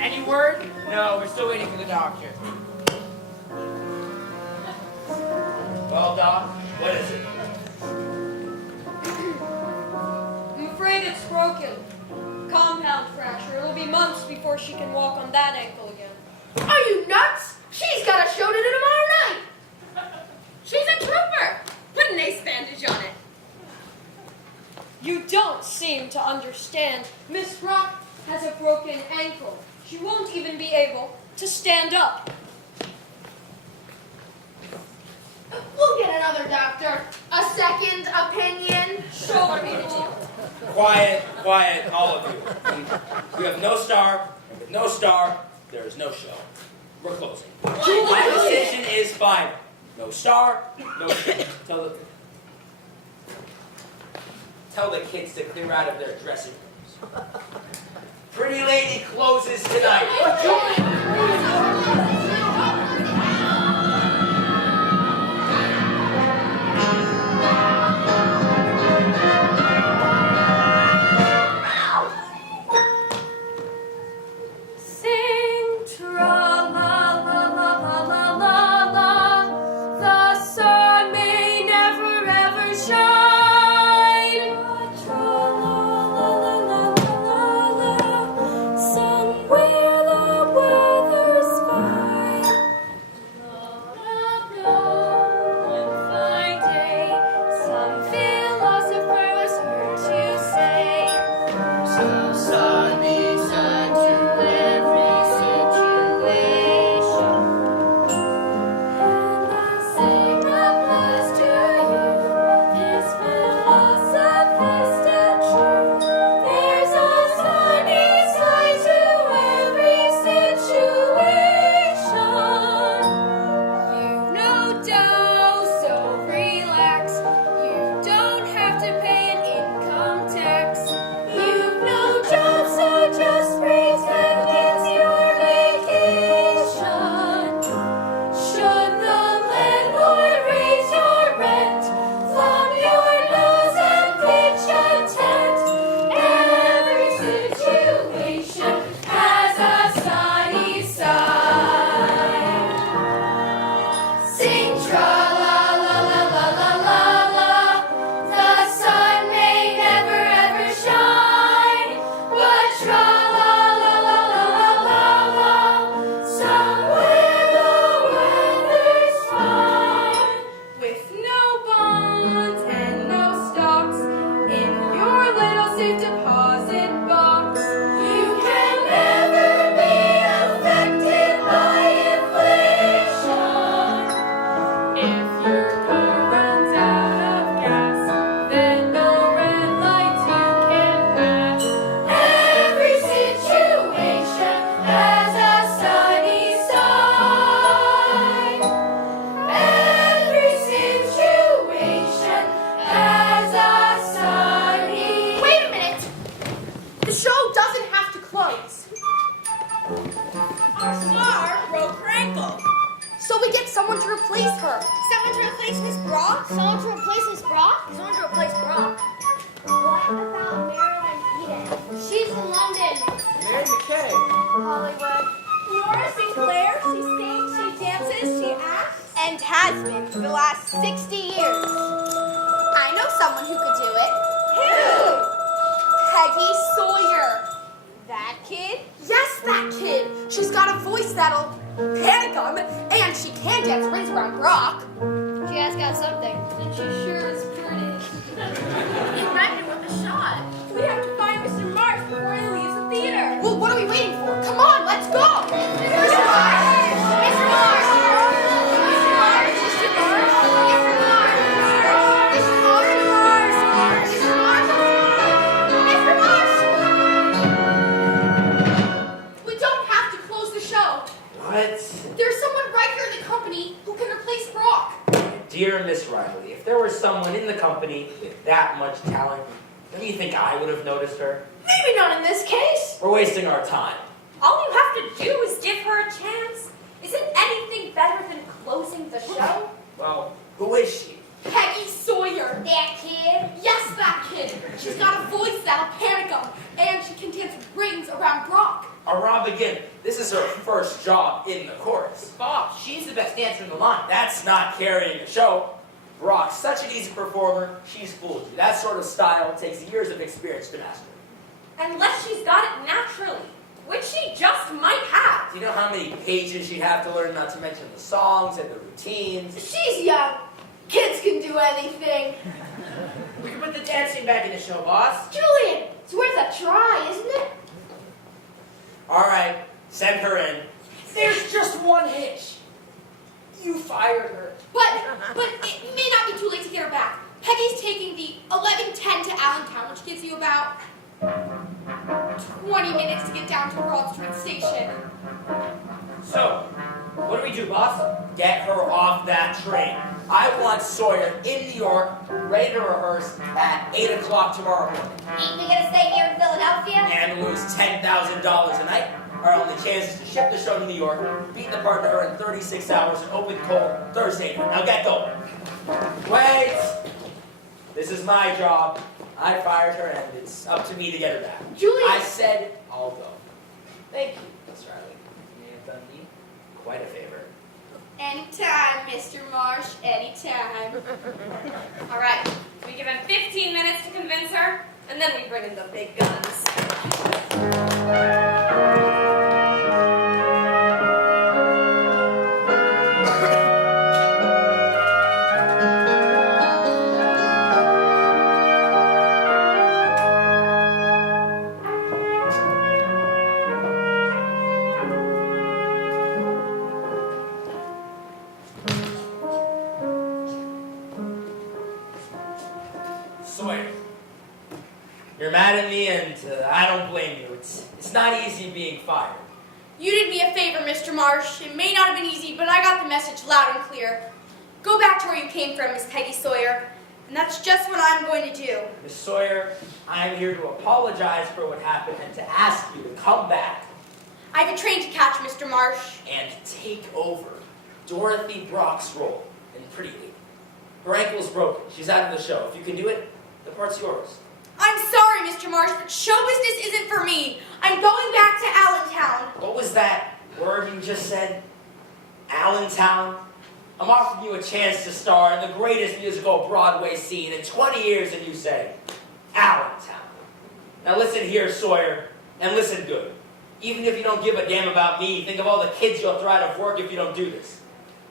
Any word? No, we're still waiting for the doctor. Well, Doc, what is it? I'm afraid it's broken. Compound fracture. It'll be months before she can walk on that ankle again. Are you nuts? She's got a show to do tomorrow night. She's a trooper. Put an ace bandage on it. You don't seem to understand. Miss Rock has a broken ankle. She won't even be able to stand up. We'll get another doctor. A second opinion. Show people. Quiet, all of you. You have no star, and with no star, there is no show. We're closing. My decision is final. No star, no show. Tell the kids to clear out of their dressing rooms. Pretty Lady closes tonight. her. Someone to replace Miss Brock? Someone to replace Miss Brock? Someone to replace Brock. What about Marilyn Eden? She's in London. Mary McKay. Hollywood. Nora Sinclair. She sings, she dances, she acts. And has been for the last 60 years. I know someone who could do it. Who? Peggy Sawyer. That kid? Yes, that kid. She's got a voice that'll panic 'em, and she can dance rings around Brock. She has got something. And she sure is pretty. It might be worth a shot. We have to find Mr. Marsh before he leaves the theater. Well, what are we waiting for? Come on, let's go. Mr. Marsh! Mr. Marsh! Mr. Marsh! Mr. Marsh! Mr. Marsh! Mr. Marsh! Mr. Marsh! Mr. Marsh! We don't have to close the show. What? There's someone right here in the company who can replace Brock. Dear Miss Riley, if there was someone in the company with that much talent, don't you think I would have noticed her? Maybe not in this case. We're wasting our time. All you have to do is give her a chance. Isn't anything better than closing the show? Well, who is she? Peggy Sawyer. That kid. Yes, that kid. She's got a voice that'll panic 'em, and she can dance rings around Brock. Rob again. This is her first job in the chorus. Bob, she's the best dancer in the line. That's not carrying a show. Brock's such an easy performer, she's fooled you. That sort of style takes years of experience to master. Unless she's got it naturally, which she just might have. Do you know how many pages she'd have to learn, not to mention the songs and the routines? She's young. Kids can do anything. We can put the dancing back in the show, boss. Julian, it's worth a try, isn't it? All right, send her in. There's just one hitch. You fired her. But it may not be too late to get her back. Peggy's taking the 11:10 to Allentown, which gives you about 20 minutes to get down to Broad Street Station. So, what do we do, boss? Get her off that train. I want Sawyer in New York, ready to rehearse at 8 o'clock tomorrow morning. Ain't we gonna stay here in Philadelphia? And lose $10,000 a night. Our only chance is to ship the show to New York, beat the part to her in 36 hours, and open cold Thursday night. Now get going. Wait! This is my job. I fired her, and it's up to me to get her back. Julian! I said I'll go. Thank you, Miss Riley. You have done me quite a favor. Anytime, Mr. Marsh, anytime. All right, we give him 15 minutes to convince her, and then we bring in the big guns. Sawyer, you're mad at me, and I don't blame you. It's not easy being fired. You did me a favor, Mr. Marsh. It may not have been easy, but I got the message loud and clear. Go back to where you came from, Miss Peggy Sawyer. And that's just what I'm going to do. Miss Sawyer, I'm here to apologize for what happened and to ask you to come back I have a train to catch, Mr. Marsh. and take over Dorothy Brock's role in Pretty Lady. Her ankle's broken. She's out of the show. If you can do it, the part's yours. I'm sorry, Mr. Marsh, but show business isn't for me. I'm going back to Allentown. What was that word you just said? Allentown? I'm offering you a chance to star in the greatest musical Broadway scene in 20 years, and you say, Allentown. Now listen here, Sawyer, and listen good. Even if you don't give a damn about me, think of all the kids you'll throw out of work if you don't do this.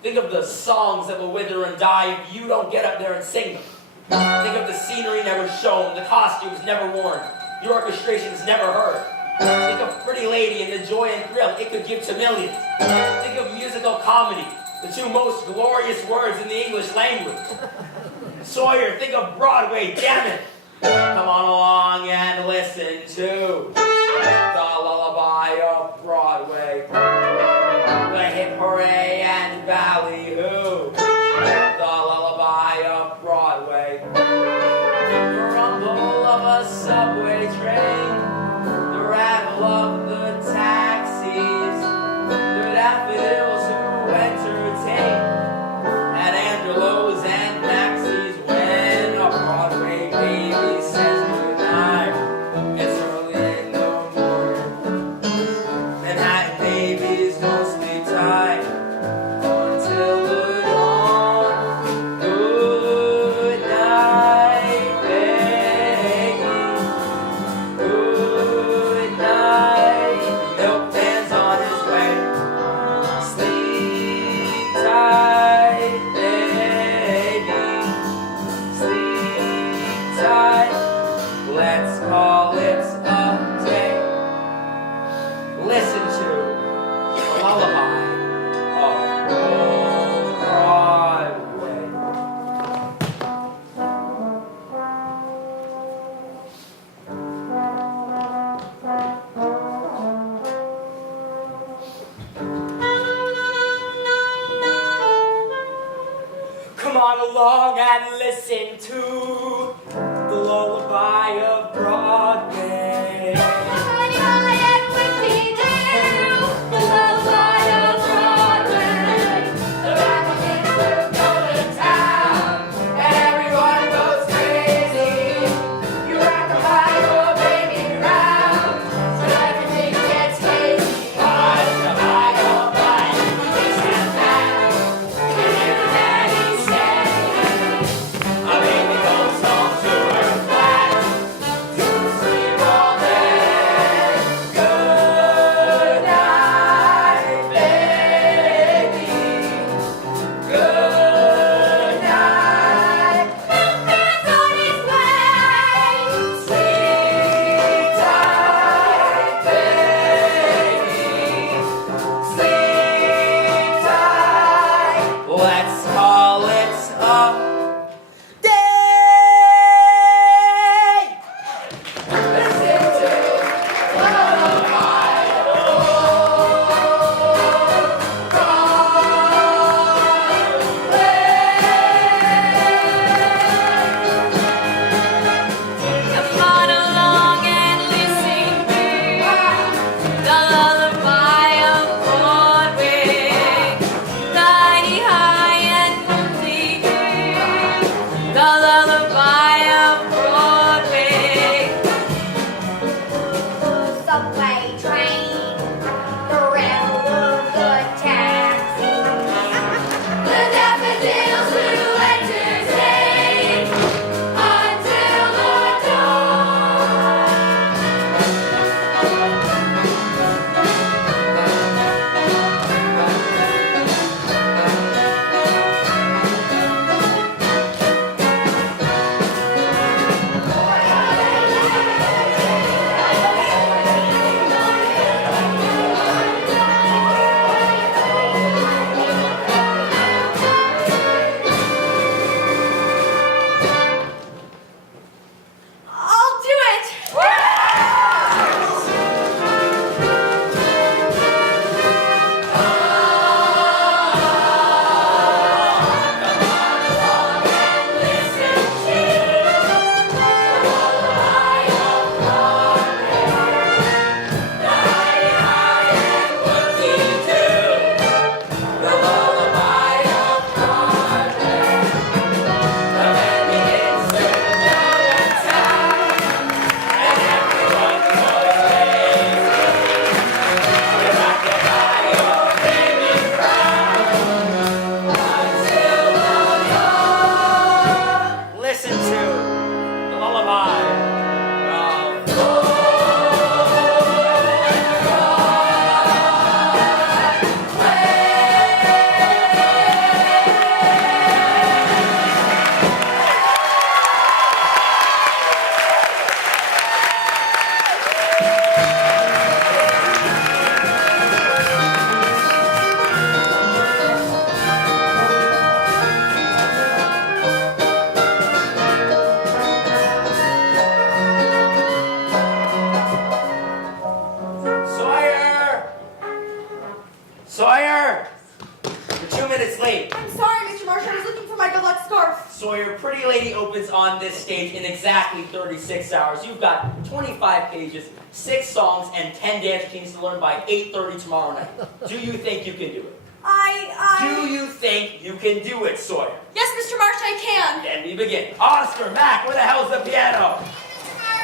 Think of the songs that will wither and die if you don't get up there and sing them. Think of the scenery never shown, the costumes never worn, the orchestrations never heard. Think of Pretty Lady and the joy and thrill it could give to millions. Think of musical comedy, the two most glorious words in the English language. Sawyer, think of Broadway, damn it! Come on along and listen to the lullaby of Broadway, the hip hooray and ballyhoo, the lullaby of Broadway, the rumble of a subway train, the rattle of the taxis, the daffodils who entertain at let's call it a day. Listen to the lullaby of old Broadway. Come on along and listen to the lullaby of Broadway. Let's call it a day. Listen to the lullaby of Come on along and listen to the lullaby of Broadway. Mighty high and woozy, the lullaby of Broadway. The subway train, the railroad, the taxi, the daffodils who entertain until the dawn. I'll do it! Listen to the lullaby of Sawyer! Sawyer! You're 2 minutes late. I'm sorry, Mr. Marsh. I was looking for my good luck scarf. Sawyer, Pretty Lady opens on this stage in exactly 36 hours. You've got 25 pages, 6 songs, and 10 dance routines to learn by 8:30 tomorrow night. Do you think you can do it? Do you think you can do it, Sawyer? Yes, Mr. Marsh, I can. Then we begin. Oscar, Mac, where the hell's the piano?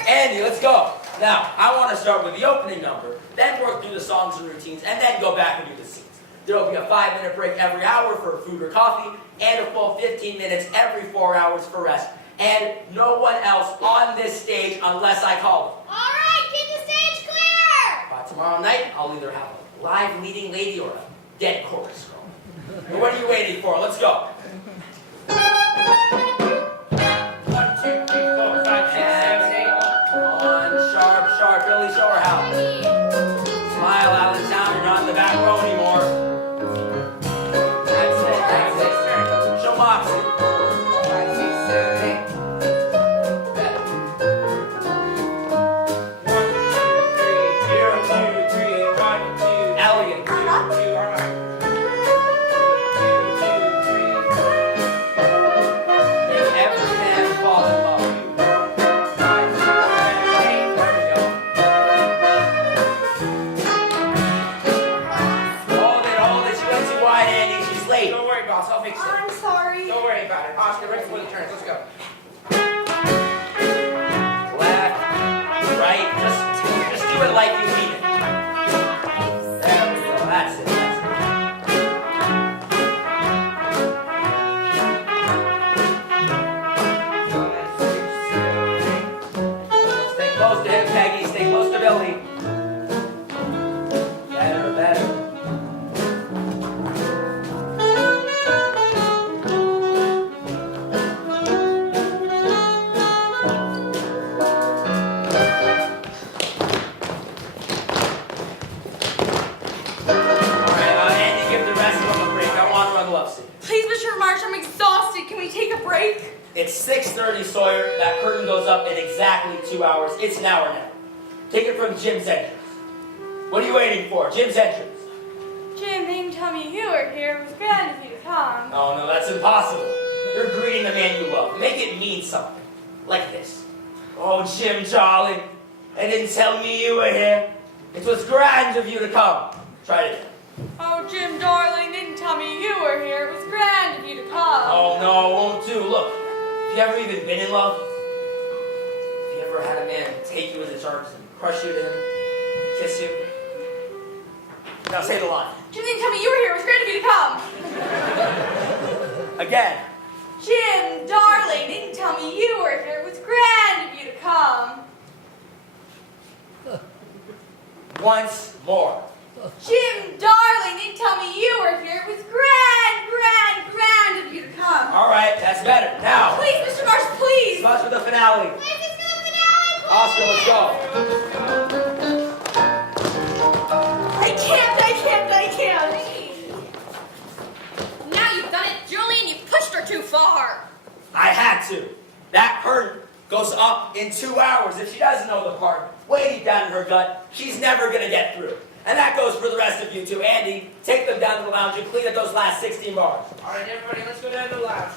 Andy, let's go. Now, I want to start with the opening number, then work through the songs and routines, and then go back and do the scenes. There will be a 5-minute break every hour for food or coffee, and a full 15 minutes every 4 hours for rest. And no one else on this stage unless I call them. All right, keep the stage clear. By tomorrow night, I'll either have a live leading lady or a dead chorus girl. But what are you waiting for? Let's go. 1, 2, 3, 4, 5, 6, 7, 8. sharp. Billy, show her how. Smile, Allentown. You're not in the back row anymore. That's it. That's it. Show Moxie. 5, 6, 7, 8. Better. 1, 2, 3. 0, 2, 3. 1, 2. Elliott. 2, 2. Make every man fall in love. 5, 6, 7, 8. There we go. Hold it. She went too wide, Andy. She's late. Don't worry, boss. I'll fix it. I'm sorry. Don't worry about it. Oscar, right before the turns. Let's go. Left, right. Just do it like you mean it. There we go. That's it. Stay close to him, Peggy. Stay close to Billy. Better. Alright, Andy, give the rest of them a break. I want to run love scene. Please, Mr. Marsh, I'm exhausted. Can we take a break? It's 6:30, Sawyer. That curtain goes up in exactly 2 hours. It's an hour now. Take it from Jim's entrance. What are you waiting for? Jim's entrance. Jim, they didn't tell me you were here. It was grand of you to come. Oh, no, that's impossible. You're greeting the man you love. Make it mean something. Like this. Oh, Jim, darling. They didn't tell me you were here. It was grand of you to come. Try it again. Oh, Jim, darling, they didn't tell me you were here. It was grand of you to come. Oh, no, won't do. Look, have you ever even been in love? Have you ever had a man take you in his arms and crush you to him and kiss you? Now say the line. Jim, they didn't tell me you were here. It was grand of you to come. Again. Jim, darling, they didn't tell me you were here. It was grand of you to come. Once more. Jim, darling, they didn't tell me you were here. It was grand of you to come. All right, that's better. Now, Please, Mr. Marsh, please. much for the finale. Please, it's for the finale. Oscar, let's go. I can't. Now you've done it, Julian. You pushed her too far. I had to. That curtain goes up in 2 hours. If she doesn't know the part, way deep down in her gut, she's never going to get through. And that goes for the rest of you two. Andy, take them down to the lounge and clean up those last 16 bars. All right, everybody, let's go down to the lounge.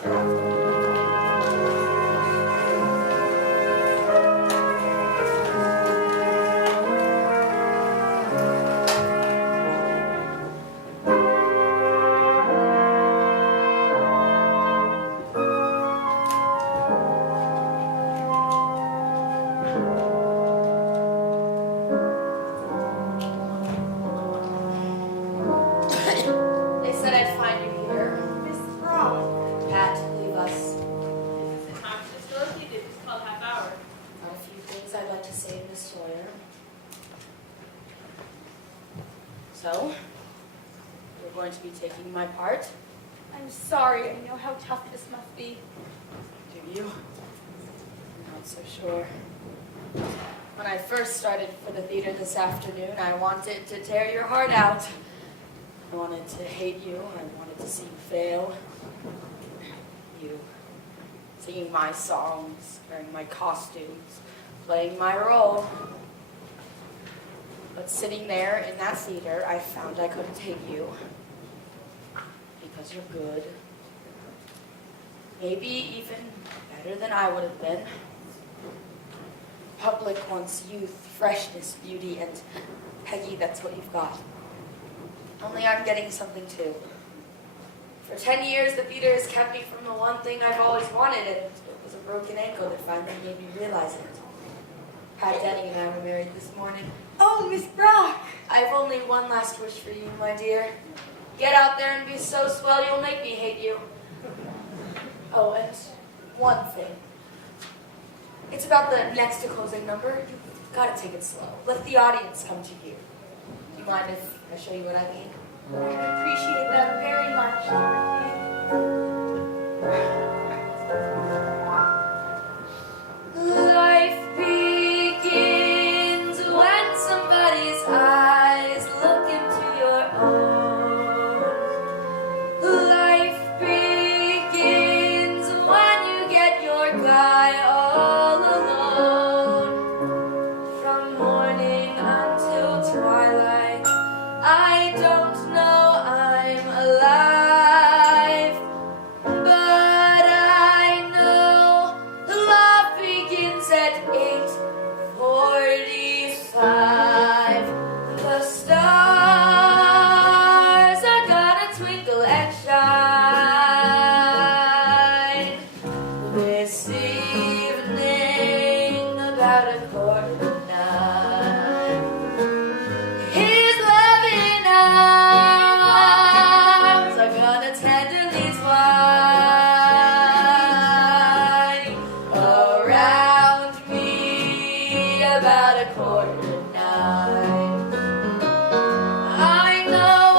They said I'd find you here. Miss Rock. Pat, leave us. It's called half hour. Got a few things I'd like to say to Miss Sawyer. So, you're going to be taking my part, I'm sorry. I know how tough this must be. do you? I'm not so sure. When I first started for the theater this afternoon, I wanted to tear your heart out. I wanted to hate you. I wanted to see you fail. You singing my songs, wearing my costumes, playing my role. But sitting there in that theater, I found I couldn't hate you. Because you're good. Maybe even better than I would have been. Public wants youth, freshness, beauty, and Peggy, that's what you've got. Only I'm getting something too. For 10 years, the theater has kept me from the one thing I've always wanted, and it was a broken ankle that finally made me realize it. Pat Denning and I were married this morning. Oh, Miss Brock. I've only one last wish for you, my dear. Get out there and be so swell you'll make me hate you. Oh, and one thing. It's about the next to closing number. You've got to take it slow. Let the audience come to you. Do you mind if I show you what I mean? I appreciate that very much. Life begins quarter to 9. His loving arms are gonna tenderly twine around me about a quarter to 9. I know I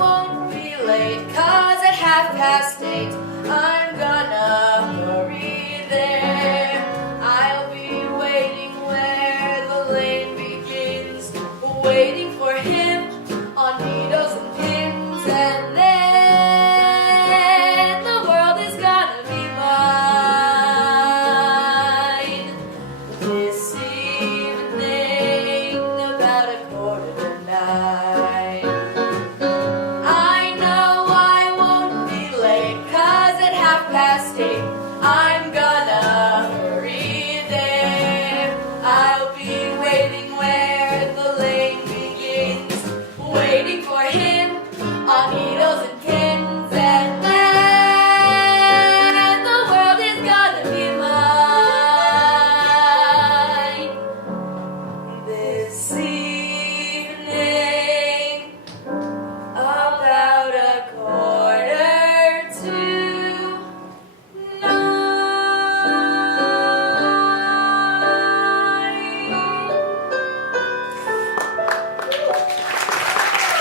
won't be late, 'cause at 8:30 I'm gonna hurry there. I'll be waiting where the lane begins, waiting for him on needles and pins, and then the world is gonna be mine. This evening about a quarter to 9. I know I won't be late, 'cause at 8:30 I'm gonna hurry there. I'll be waiting where the lane begins, waiting for him on needles and pins, and then the world is gonna be mine. This evening about a quarter to 9.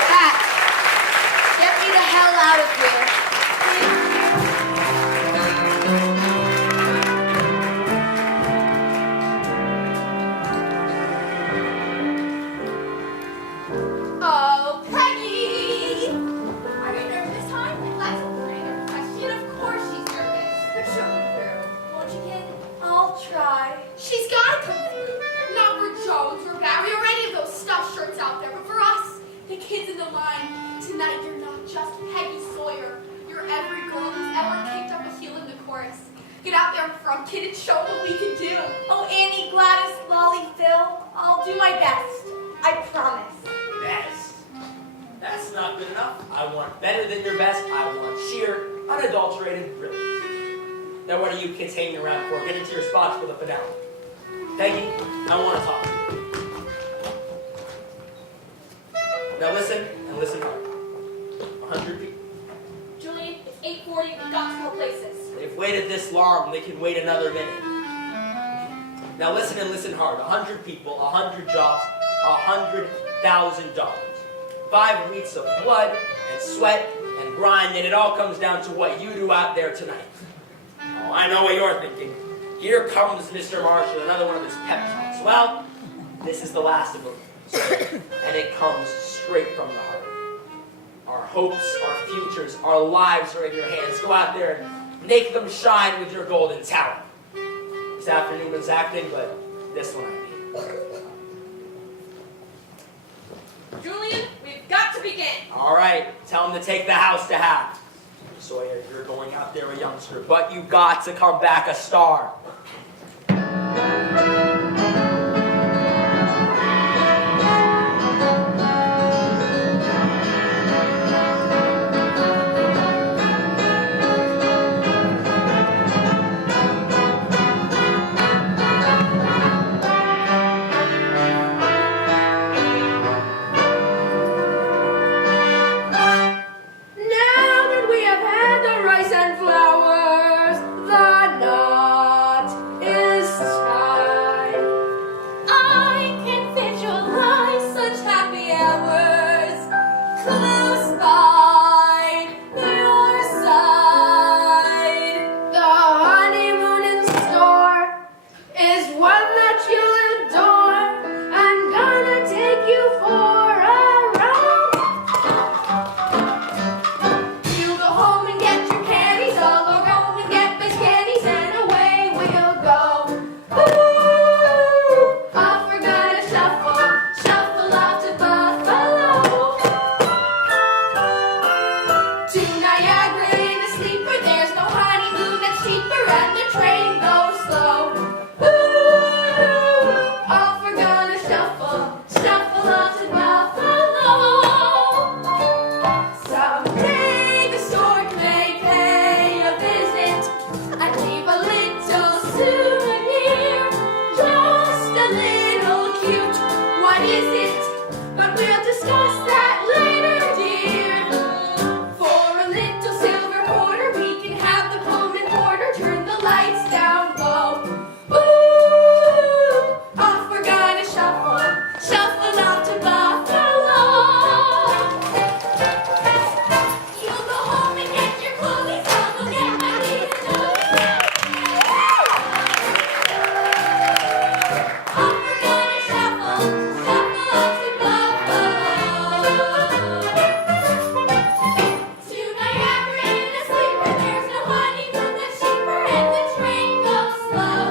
Pat, get me the hell out of here. Oh, Peggy! Are you nervous this time? Let's bring her question. Of course she's nervous. But she'll come through. Won't you, kid? I'll try. She's gotta come through. Not for Jones or Barry or any of those stuffed shirts out there, but for us, the kids in the line. Tonight you're not just Peggy Sawyer. You're every girl who's ever kicked up a heel in the chorus. Get out there in front, kid, and show what we can do. Oh, Annie, Gladys, Lolly, Phil, I'll do my best. I promise. Best. That's not good enough. I want better than your best. I want sheer, unadulterated brilliance. Now what are you kids hanging around for? Get into your spots for the finale. Peggy, I want to talk to you. Now listen, and listen hard. 100 people. Julian, it's 8:40. We've got to go places. They've waited this long, they can wait another minute. Now listen and listen hard. 100 people, 100 jobs, $100,000. 5 weeks of blood and sweat and grind, and it all comes down to what you do out there tonight. Oh, I know what you're thinking. Here comes Mr. Marsh with another one of his pep talks. Well, this is the last of them. And it comes straight from the heart. Our hopes, our futures, our lives are in your hands. Go out there and make them shine with your golden talent. This afternoon was acting, but this one I mean. Julian, we've got to begin. All right, tell him to take the house to half. Sawyer, you're going out there a youngster, but you got to come back a star. Now that we have had the rice and flowers, the what isn't, but we'll discuss that later, dear. For a little silver quarter, we can have the Pullman porter turn the lights down low. Ooh, off we're gonna shuffle off to Buffalo. You'll go home and get your clothes, I'll go get my knees off we're gonna shuffle off to Buffalo. To Niagara in a sleeper, there's no honeymoon that's cheaper, and the train goes slow.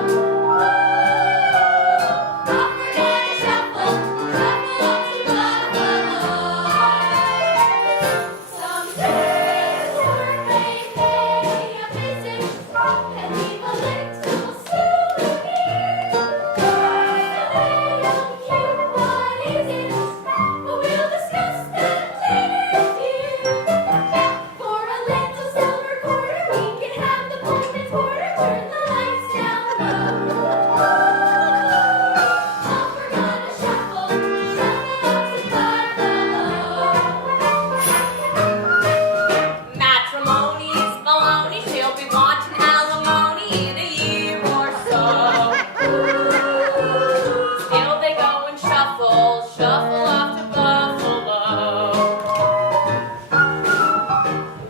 Off we're gonna shuffle off to Buffalo. Someday work may pay a visit and leave a little souvenir. Cute, what is it? But we'll discuss that later, dear. For a little silver quarter, we can have the Pullman porter turn the lights down low. Off we're gonna shuffle off to Buffalo. Matrimony's baloney, she'll be wanting alimony in a year or so. Still they go and shuffle off to Buffalo.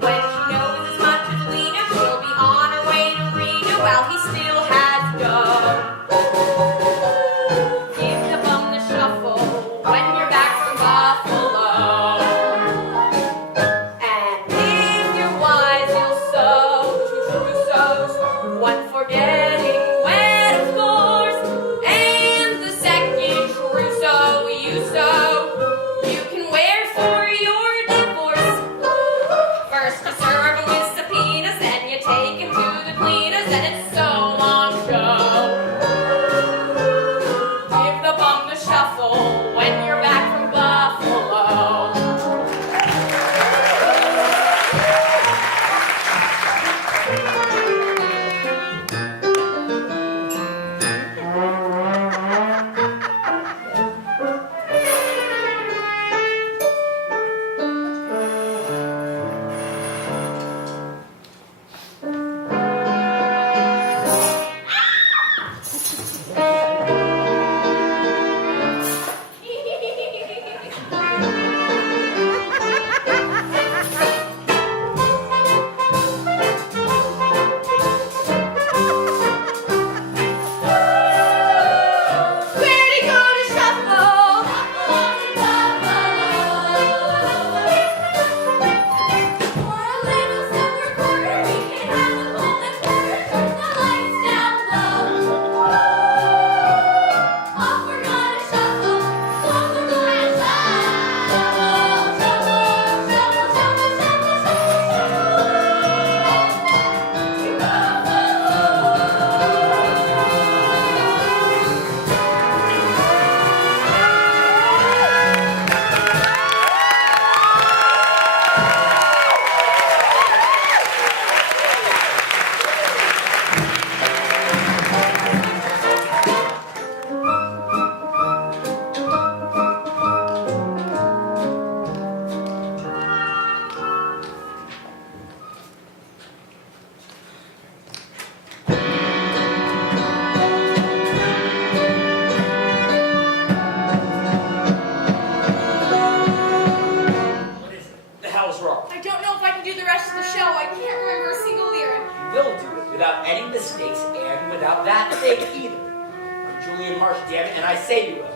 When she knows as much as we know, she'll be on her way to Reno while he still has dough. Give the bum the shuffle when you're back from Buffalo. And if you're wise, you'll sew two trousseaux, one for getting wet, of course, and the second trousseau you sew, you can wear for your divorce. First you serve 'em with subpoenas, then you take 'em to the cleaners, and it's so long show. Give the bum the shuffle when you're back from Buffalo. Where'd he go to shuffle? Off to Buffalo. For a little silver quarter, we can have the Pullman porter turn the lights down low. Off we're gonna shuffle to What is it? The hell's wrong? I don't know if I can do the rest of the show. I can't remember a single lyric. You will do it without any mistakes and without that thing either. I'm Julian Marsh, damn it, and I say you will.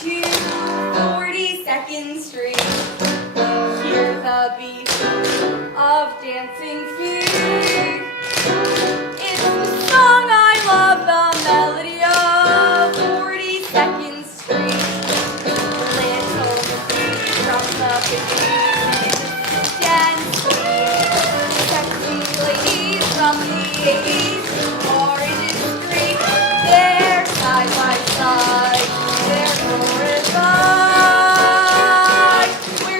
to 42nd Street. Hear the beat of dancing feet. It's the song I love, the melody of 42nd Street. Little beat from the beginning dance beat. Sexy ladies from the 80s are in the street. They're side by side. They're glorified. We're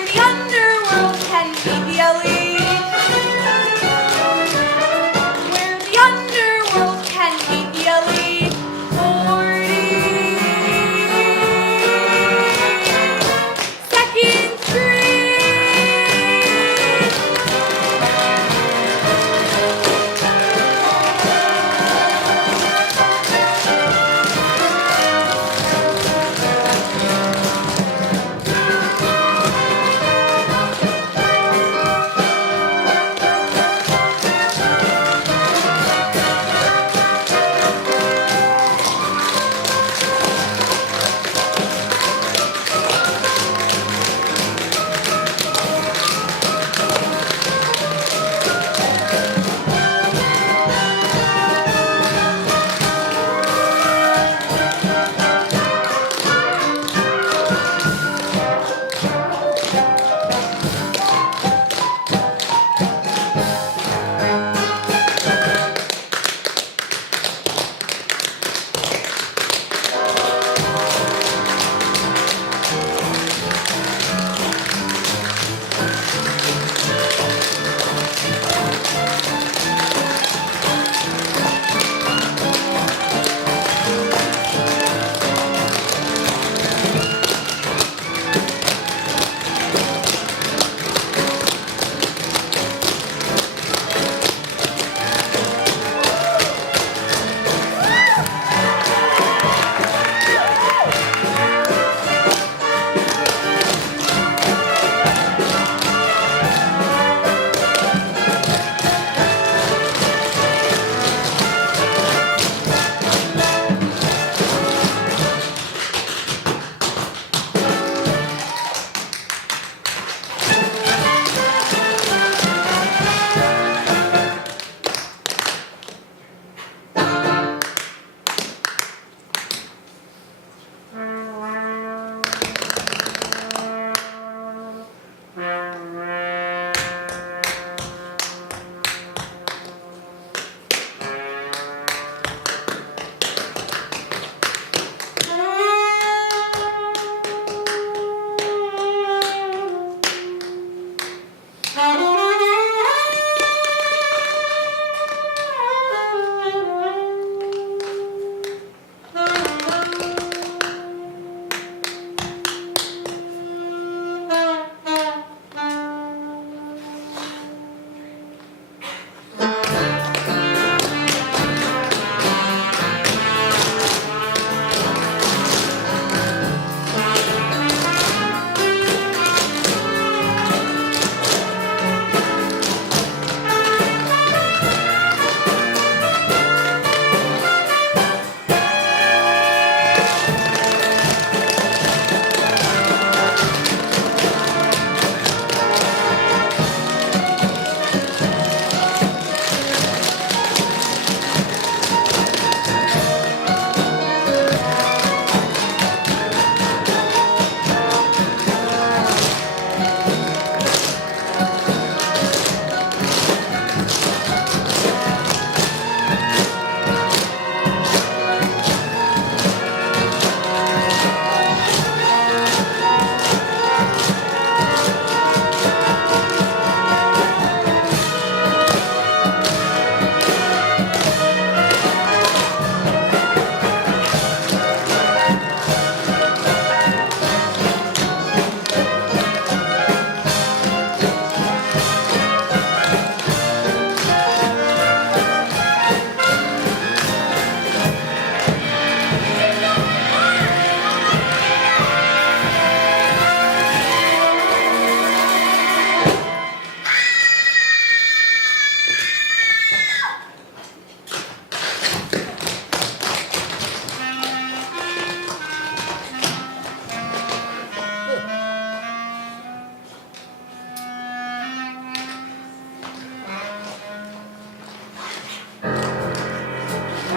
Hey,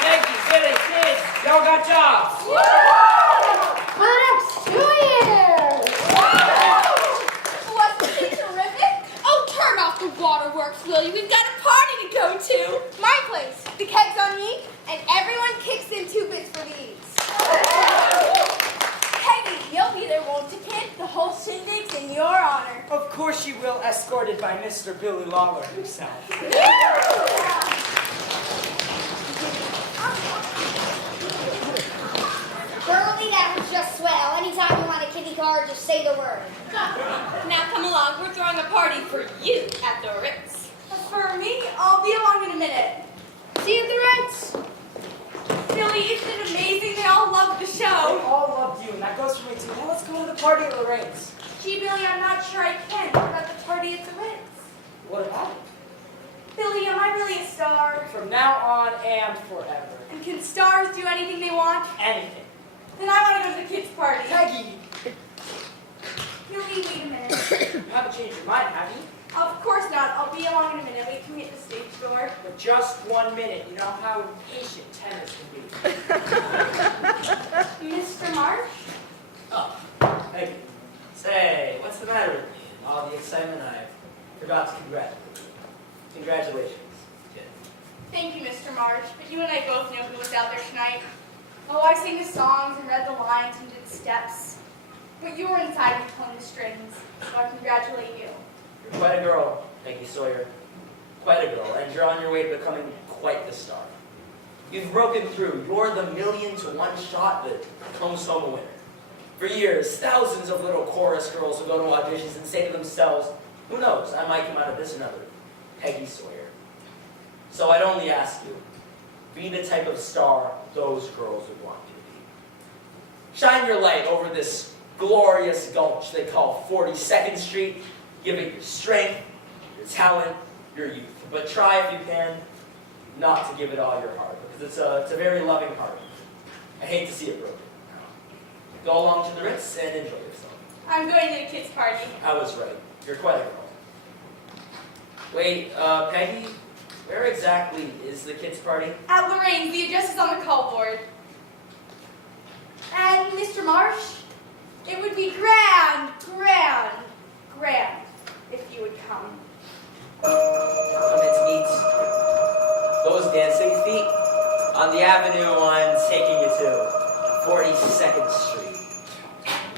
Peggy, Billy, kids, y'all got jobs. Wasn't it terrific? Oh, turn off the waterworks, will you? We've got a party to go to. My place. The kegs on me, and everyone kicks in 2 bits for these. Peggy, you'll be there, won't you, kid? The whole shindig's in your honor. Of course she will, escorted by Mr. Billy Lawler himself. Girlie, that was just swell. Anytime you want a kitty car, just say the word. Now come along, we're throwing a party for you at the Ritz. For me, I'll be along in a minute. See you at the Ritz. Billy, isn't it amazing? They all love the They show. all loved you, and that goes for me too. Now let's go to the party at Lorraine's. Gee, Billy, I'm not sure I can. What about the party at the Ritz? What about it? Billy, am I really a star? From now on and forever. And can stars do anything they want? Anything. Then I want to go to the kids' party. Peggy, Billy, wait a minute. you haven't changed your mind, have you? Of course not. I'll be along in a minute. Wait till we hit the stage door. For just 1 minute. You know how impatient tennis can be. Mr. Marsh? Oh, Peggy. Say, what's the matter with me? In all the excitement, I forgot to congratulate you. Congratulations, kid. Thank you, Mr. Marsh. But you and I both know who was out there tonight. Oh, I sang the songs and read the lines and did steps. But you were inside and pulling the strings, so I congratulate you. You're quite a girl, Peggy Sawyer. Quite a girl, and you're on your way to becoming quite the star. You've broken through. You're the 1,000,000 to 1 shot that comes home a winner. For years, thousands of little chorus girls will go to auditions and say to themselves, who knows, I might come out of this another Peggy Sawyer. So I'd only ask you, be the type of star those girls would want you to be. Shine your light over this glorious gulch they call 42nd Street. Give it your strength, your talent, your youth. But try, if you can, not to give it all your heart, because it's a very loving heart. I hate to see it broken. Go along to the Ritz and enjoy yourself. I'm going to the kids' party. I was right. You're quite a girl. Wait, Peggy, where exactly is the kids' party? At Lorraine's, the address is on the call board. And Mr. Marsh, it would be grand if you would come. Come and meet those dancing feet on the avenue I'm taking you to, 42nd Street.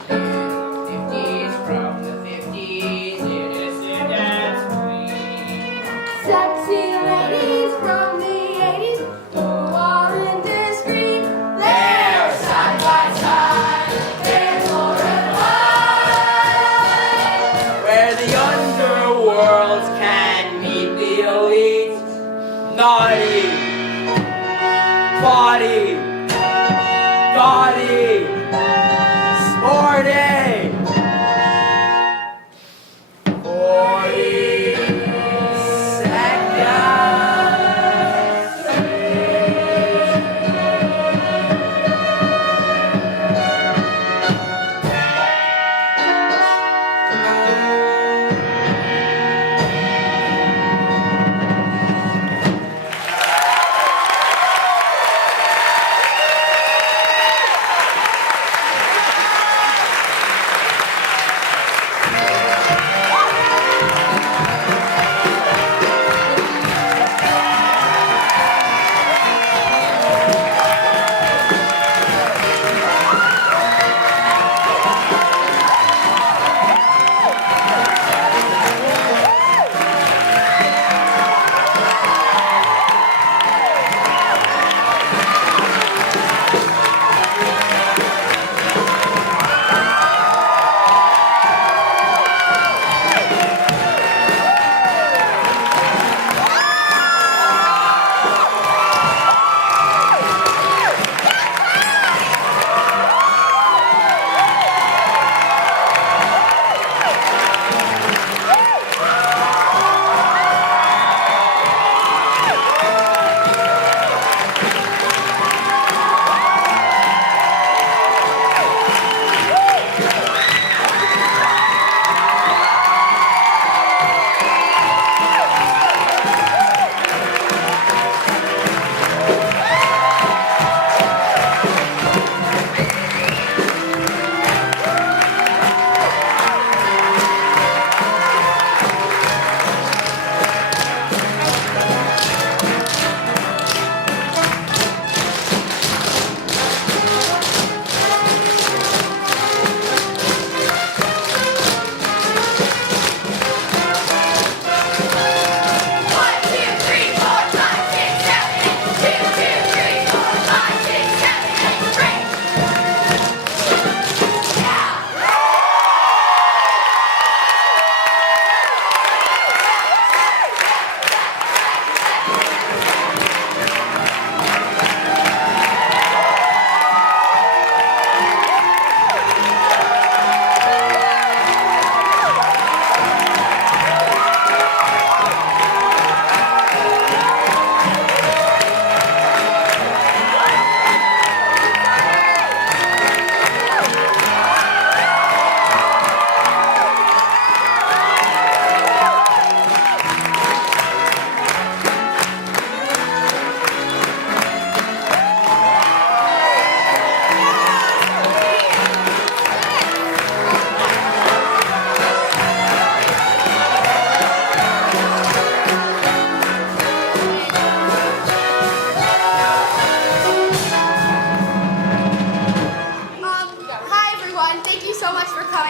50s from the 50s, it is the dance queen. Sexy ladies from the 80s who are indiscreet. They're side by side, they're glorified. Where the underworld can meet the elite. Naughty, body, gaudy,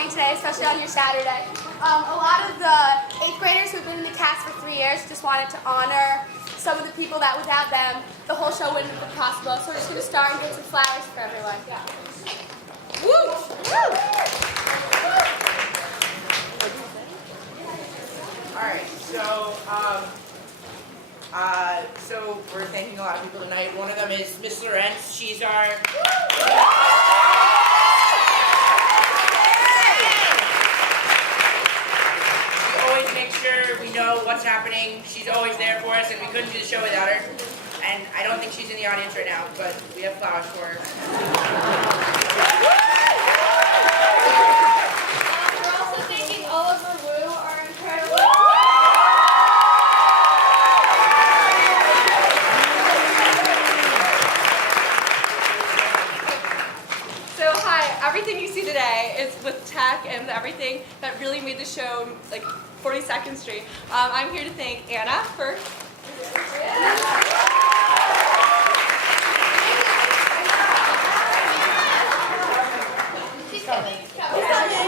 morning today, especially on your Saturday. A lot of the 8th graders who've been in the cast for 3 years just wanted to honor some of the people that without them, the whole show wouldn't have been possible. So we're just going to start and get some flowers for everyone. Woo! Woo! All right, so we're thanking a lot of people tonight. One of them is Miss Lawrence. She's our... She always makes sure we know what's happening. She's always there for us, and we couldn't do the show without her. And I don't think she's in the audience right now, but we have flowers for her. We're also thanking Oliver Wu, our incredible... So hi, everything you see today is with tech and everything that really made the show like 42nd Street. I'm here to thank Anna for... She's coming. She's coming.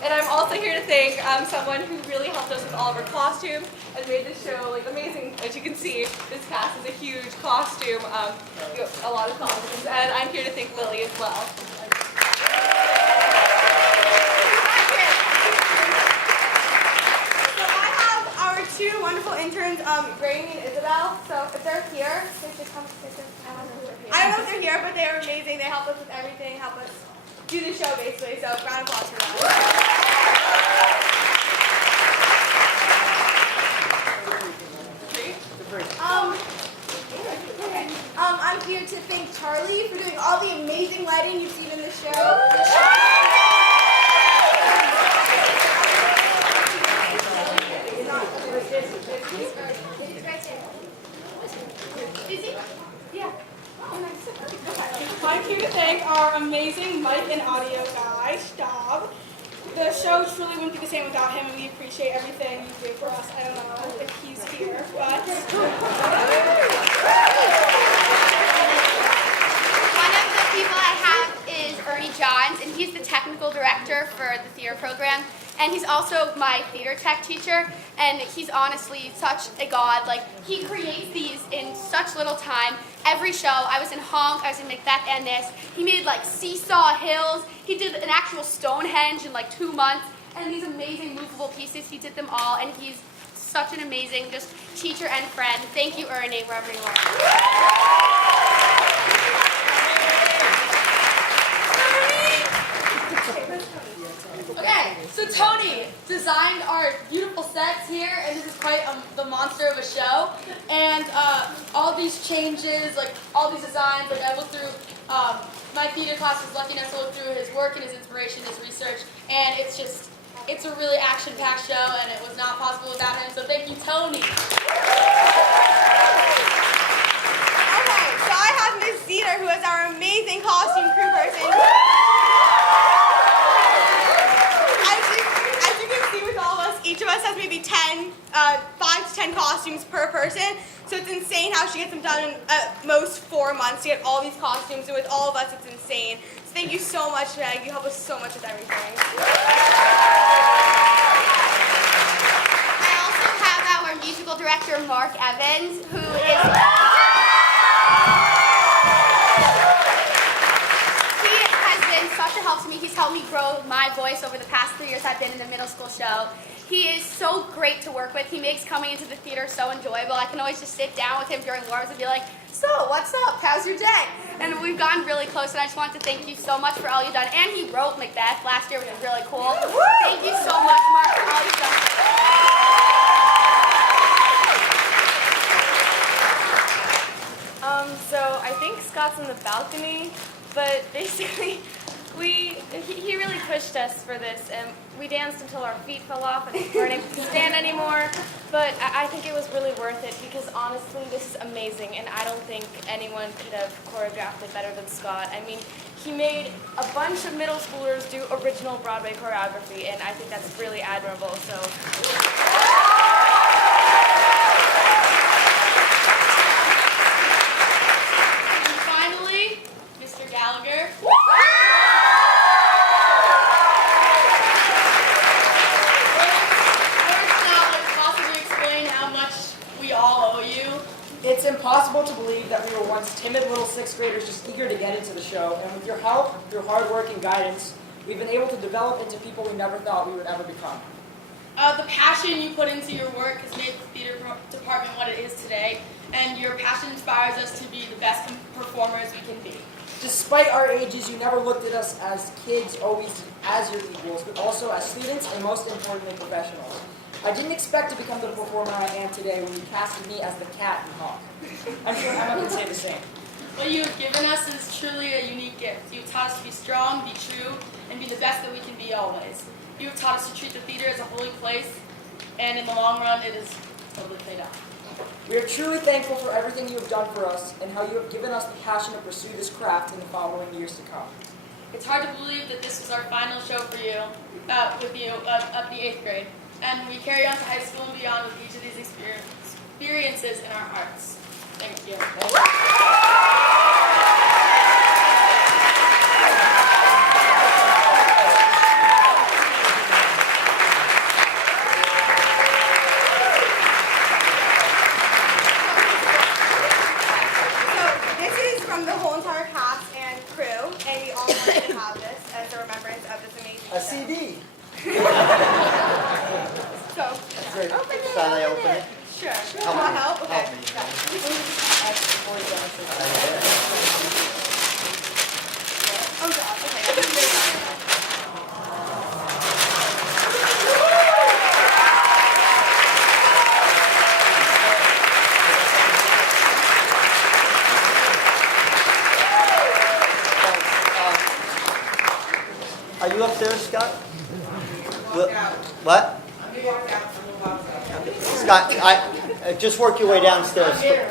And I'm also here to thank someone who really helped us with all of our costumes and made this show like amazing. As you can see, this cast is a huge costume, a lot of costumes. And I'm here to thank Lily as well. So I have our two wonderful interns, Grammy and Isabel. So if they're here, they should come. I don't know if they're here, but they are amazing. They help us with everything, help us do the show basically. So round of applause for them. I'm here to thank Charlie for doing all the amazing lighting you've seen in the show. Is he? Yeah. Oh, nice. I'm here to thank our amazing mic and audio guy, Staub. The show truly wouldn't be the same without him, and we appreciate everything you do for us. I don't know if he's here, but... One of the people I have is Ernie Johns, and he's the technical director for the theater program. And he's also my theater tech teacher, and he's honestly such a god. Like, he creates these in such little time. Every show, I was in Honk, I was in Macbeth and this. He made like Seesaw Hills. He did an actual Stonehenge in like 2 months. And these amazing movable pieces, he did them all. And he's such an amazing just teacher and friend. Thank you, Ernie, wherever you are. Okay, so Tony designed our beautiful sets here, and this is quite the monster of a show. And all these changes, like all these designs, like I looked through, my theater class was lucky enough to look through his work and his inspiration, his research, and it's a really action-packed show, and it was not possible without him, so thank you, Tony. Okay, so I have Miss Zeter, who is our amazing costume crew person. As you can see with all of us, each of us has maybe 5 to 10 costumes per person. So it's insane how she gets them done in at most 4 months to get all these costumes. And with all of us, it's insane. So thank you so much, Meg. You help us so much with everything. I also have our musical director, Mark Evans, who is... He has been such a help to me. He's helped me grow my voice over the past 3 years I've been in the middle school show. He is so great to work with. He makes coming into the theater so enjoyable. I can always just sit down with him during warms and be like, so, what's up? How's your day? And we've gotten really close, and I just want to thank you so much for all you've done. And he wrote Macbeth last year, which was really cool. Thank you so much, Mark, for all you've done. So I think Scott's in the balcony, but basically he really pushed us for this, and we danced until our feet fell off and we weren't able to stand anymore. But I think it was really worth it because honestly, this is amazing, and I don't think anyone could have choreographed it better than Scott. I mean, he made a bunch of middle schoolers do original Broadway choreography, and I think that's really admirable. So. timid little sixth graders just eager to get into the show, and with your help, your hard work and guidance, we've been able to develop into people we never thought we would ever become. The passion you put into your work has made the theater department what it is today, and your passion inspires us to be the best performers we can be. Despite our ages, you never looked at us as kids, always as your equals, but also as students and most importantly, professionals. I didn't expect to become the performer I am today when you casted me as the cat in Hawk. I'm sure Emma can say the same. What you have given us is truly a unique gift. You have taught us to be strong, be true, and be the best that we can be always. You have taught us to treat the theater as a holy place, and in the long run, it is totally paid off. We are truly thankful for everything you have done for us and how you have given us the passion to pursue this craft in the following years to come. It's hard to believe that this was our final show for you, with you, up the 8th grade. And we carry on to high school and beyond with each of these experiences in our hearts. Thank you. So this is from the whole entire cast and crew, and we all wanted to have this as a remembrance of this amazing A show. CD. So, Great. open it. Shall I open it? Sure. Help Want me. help? Okay. Help me. Oh God. Okay. Are you upstairs, Scott? What? Okay. Scott, just work your way downstairs. Okay.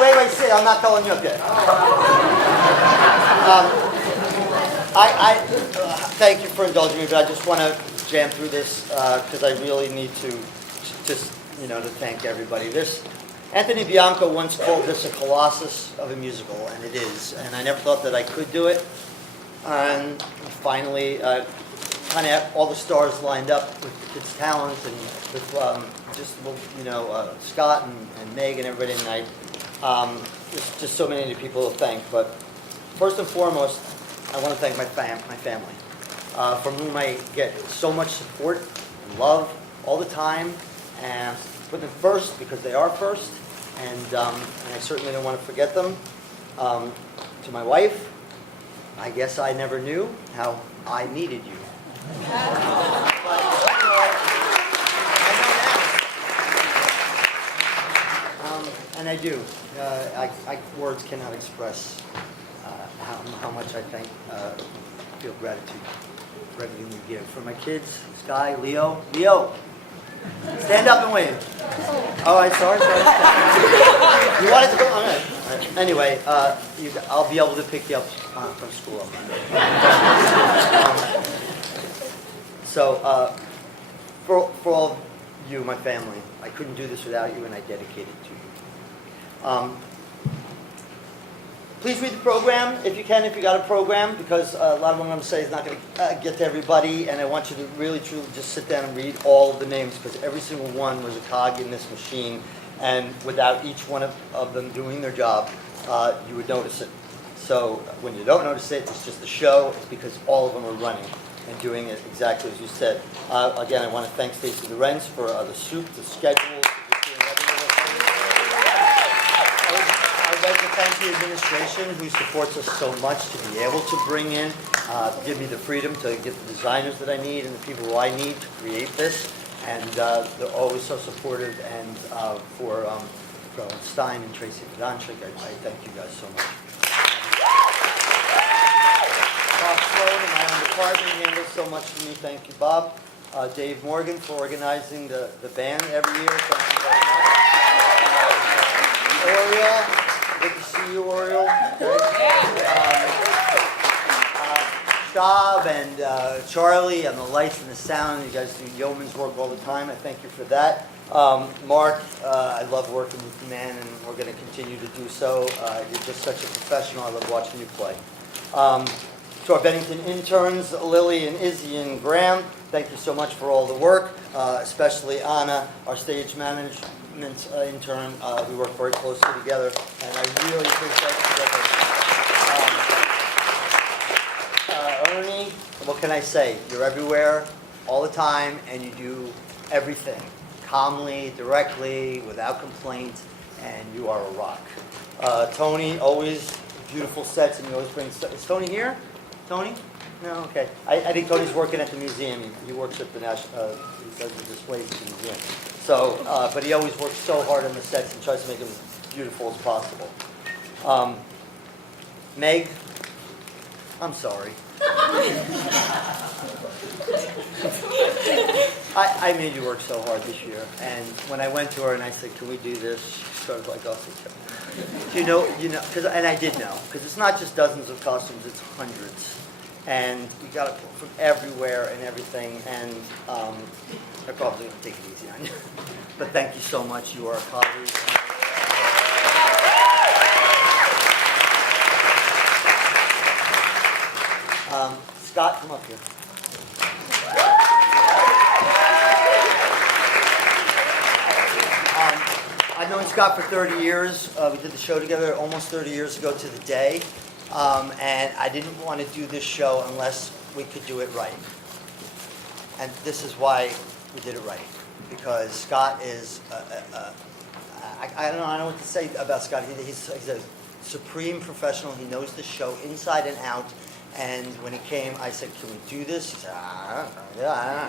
Wait, sit. I'm not telling you up yet. Thank you for indulging me, but I just want to jam through this because I really need to just, to thank everybody. Anthony Bianco once called this a colossus of a musical, and it is. And I never thought that I could do it. And finally, kind of all the stars lined up with the kids' talent and with Scott and Meg and everybody tonight. There's just so many people to thank. But first and foremost, I want to thank my family, from whom I get so much support and love all the time. And put them first because they are first. And I certainly don't want to forget them. To my wife, I guess I never knew how I needed you. And I do. Words cannot express how much I feel gratitude for everything you give. For my kids, Sky, Leo, stand up and wave. Oh, I'm sorry. You wanted to go? All right. Anyway, I'll be able to pick you up from school on Monday. For all of you, my family, I couldn't do this without you, and I dedicate it to you. Please read the program if you can, if you got a program, because a lot of what I'm going to say is not going to get to everybody, and I want you to really, truly just sit down and read all of the names, because every single one was a cog in this machine, and without each one of them doing their job, you would notice it. So when you don't notice it, it's just a show. It's because all of them are running and doing it exactly as you said. Again, I want to thank Stacey Lorenz for the soup, the schedule, I'd like to thank the administration who supports us so much to be able to bring in, give me the freedom to get the designers that I need and the people who I need to create this. And they're always so supportive. And for Rowan Stein and Tracy Podanchik, I thank you guys so much. Bob Sloan and my own department handles so much for me. Thank you, Bob. Dave Morgan for organizing the band every year. Thank you very much. Oriole. Good to see you, Oriole. Staub and Charlie and the lights and the sound. You guys do yeoman's work all the time. I thank you for that. Mark, I love working with you, man, and we're going to continue to do so. You're just such a professional. I love watching you play. To our Bennington interns, Lily and Izzy and Graham, thank you so much for all the work, especially Anna, our stage manager, maintenance intern. We work very closely together, and I really appreciate it. Ernie, what can I say? You're everywhere, all the time, and you do everything calmly, directly, without complaint, and you are a rock. Tony, always beautiful sets, and you always bring. Is Tony here? Tony? No, okay. I think Tony's working at the museum. He works at the national. He does the displays at the museum. So, but he always works so hard on the sets and tries to make them as beautiful as possible. Meg, I'm sorry. I made you work so hard this year, and when I went to her and I said, "Can we do this?" She sort of like, "Oh, you know," and I did know, because it's not just dozens of costumes; it's hundreds, and you got it from everywhere and everything. And I probably gonna take it easy on you, but thank you so much. You are a colleague. Scott, come up here. I've known Scott for 30 years. We did the show together almost 30 years ago to the day. And I didn't want to do this show unless we could do it right. And this is why we did it right. Because Scott is, I don't know what to say about Scott. He's a supreme professional. He knows the show inside and out. And when he came, I said, "Can we do this?" He said, "Yeah."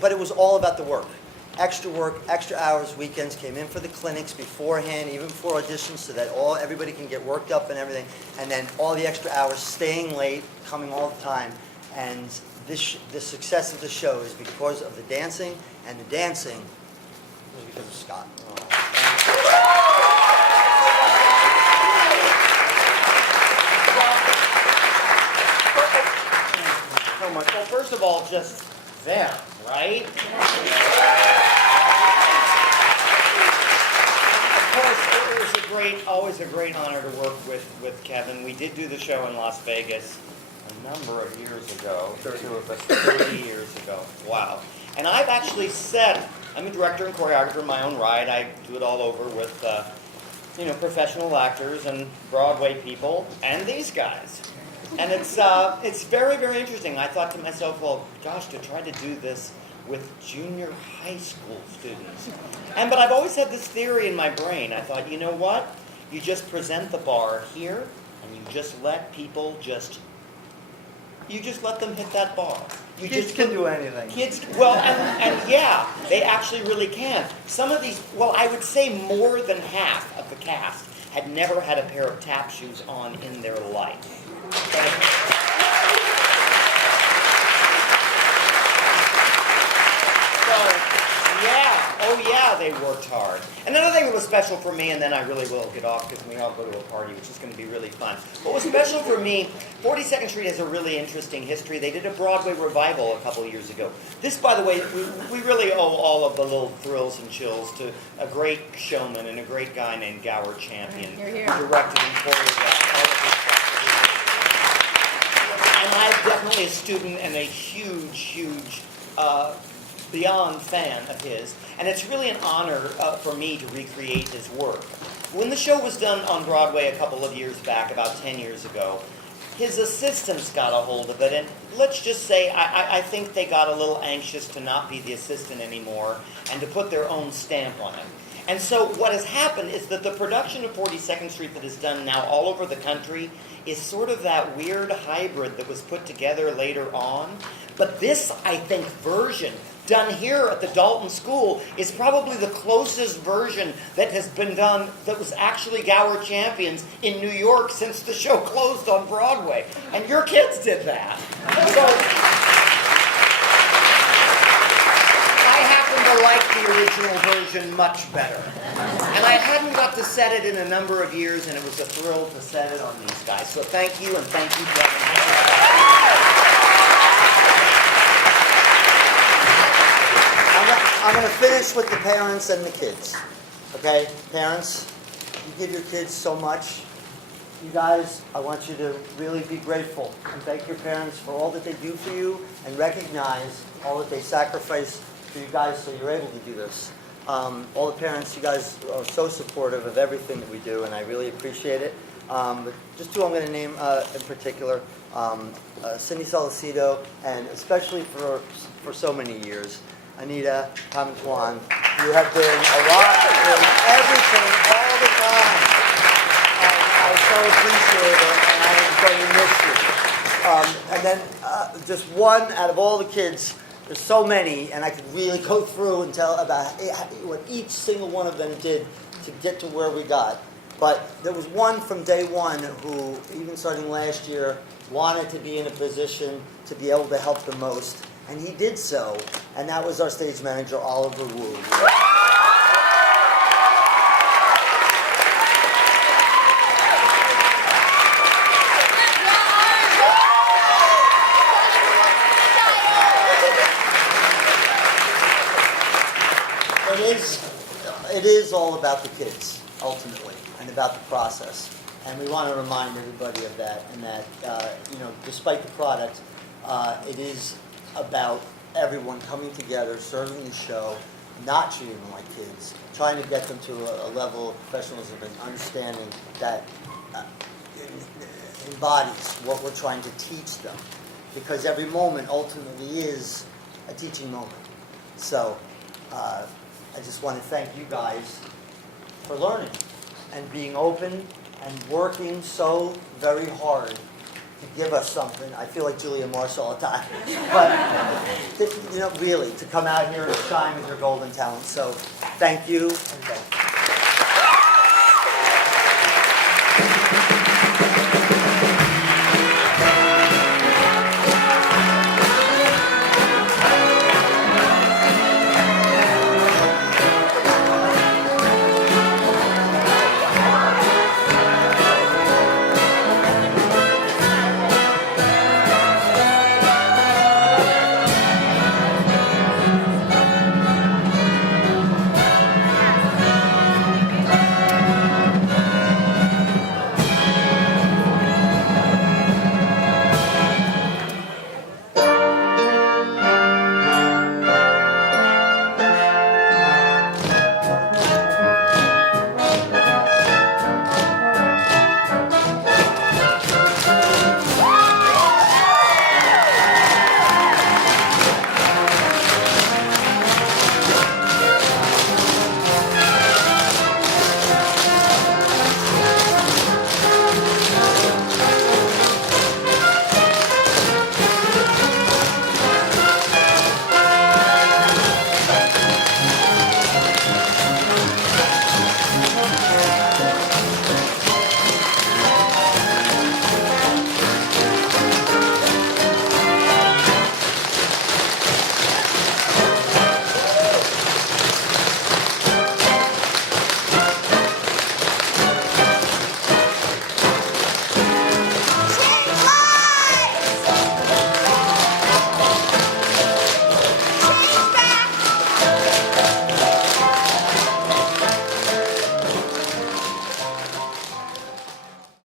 But it was all about the work. Extra work, extra hours, weekends, came in for the clinics beforehand, even before auditions, so that everybody can get worked up and everything. And then all the extra hours, staying late, coming all the time. And the success of the show is because of the dancing, and the dancing was because of Scott. So much. Well, first of all, just them, right? Of course, it was always a great honor to work with Kevin. We did do the show in Las Vegas a number of years ago. 30 years ago. Wow. And I've actually I'm a director and choreographer in my own right. I do it all over with, professional actors and Broadway people and these guys. And it's very, very interesting. I thought to myself, well, gosh, to try to do this with junior high school students. But I've always had this theory in my brain. I thought, you know what? You just present the bar here, and you just let people you just let them hit that bar. Kids can do anything. Kids, well, and yeah, they actually really can. Some of these, I would say more than half of the cast had never had a pair of tap shoes on in their life. They worked hard. And another thing that was special for me, and then I really will get off because we all go to a party, which is going to be really fun. What was special for me, 42nd Street has a really interesting history. They did a Broadway revival a couple of years ago. This, by the way, we really owe all of the little thrills and chills to a great showman and a great guy named Gower Champion, who directed and choreographed all of this stuff. And I'm definitely a student and a huge beyond fan of his, and it's really an honor for me to recreate his work. When the show was done on Broadway a couple of years back, about 10 years ago, his assistants got a hold of it, and let's just say I think they got a little anxious to not be the assistant anymore and to put their own stamp on it. And so what has happened is that the production of 42nd Street that is done now all over the country is sort of that weird hybrid that was put together later on. But this, I think, version done here at the Dalton School is probably the closest version that has been done that was actually Gower Champions in New York since the show closed on Broadway. And your kids did that. So I happen to like the original version much better. And I hadn't got to set it in a number of years, and it was a thrill to set it on these guys. So thank you, and thank you, Kevin. I'm going to finish with the parents and the kids. Okay? Parents, you give your kids so much. You guys, I want you to really be grateful and thank your parents for all that they do for you and recognize all that they sacrifice for you guys so you're able to do this. All the parents, you guys are so supportive of everything that we do, and I really appreciate it. But just two I'm going to name in particular, Cindy Solicito, and especially for so many years, Anita, Tom and Tuan. You have been a rock in everything all the time. And I so appreciate it, and I am going to miss you. And then just one out of all the kids, there's so many, and I could really go through and tell about what each single one of them did to get to where we got. But there was one from day one who, even starting last year, wanted to be in a position to be able to help the most, and he did so, and that was our stage manager, Oliver Wu. It is all about the kids, ultimately, and about the process. And we want to remind everybody of that, and that, despite the product, it is about everyone coming together, serving the show, not treating them like kids, trying to get them to a level of professionalism and understanding that embodies what we're trying to teach them. Because every moment ultimately is a teaching moment. So, I just want to thank you guys for learning and being open and working so very hard to give us something. I feel like Julia Marsh all the time. But, really, to come out here and shine with your golden talent. So, thank you, and thank you.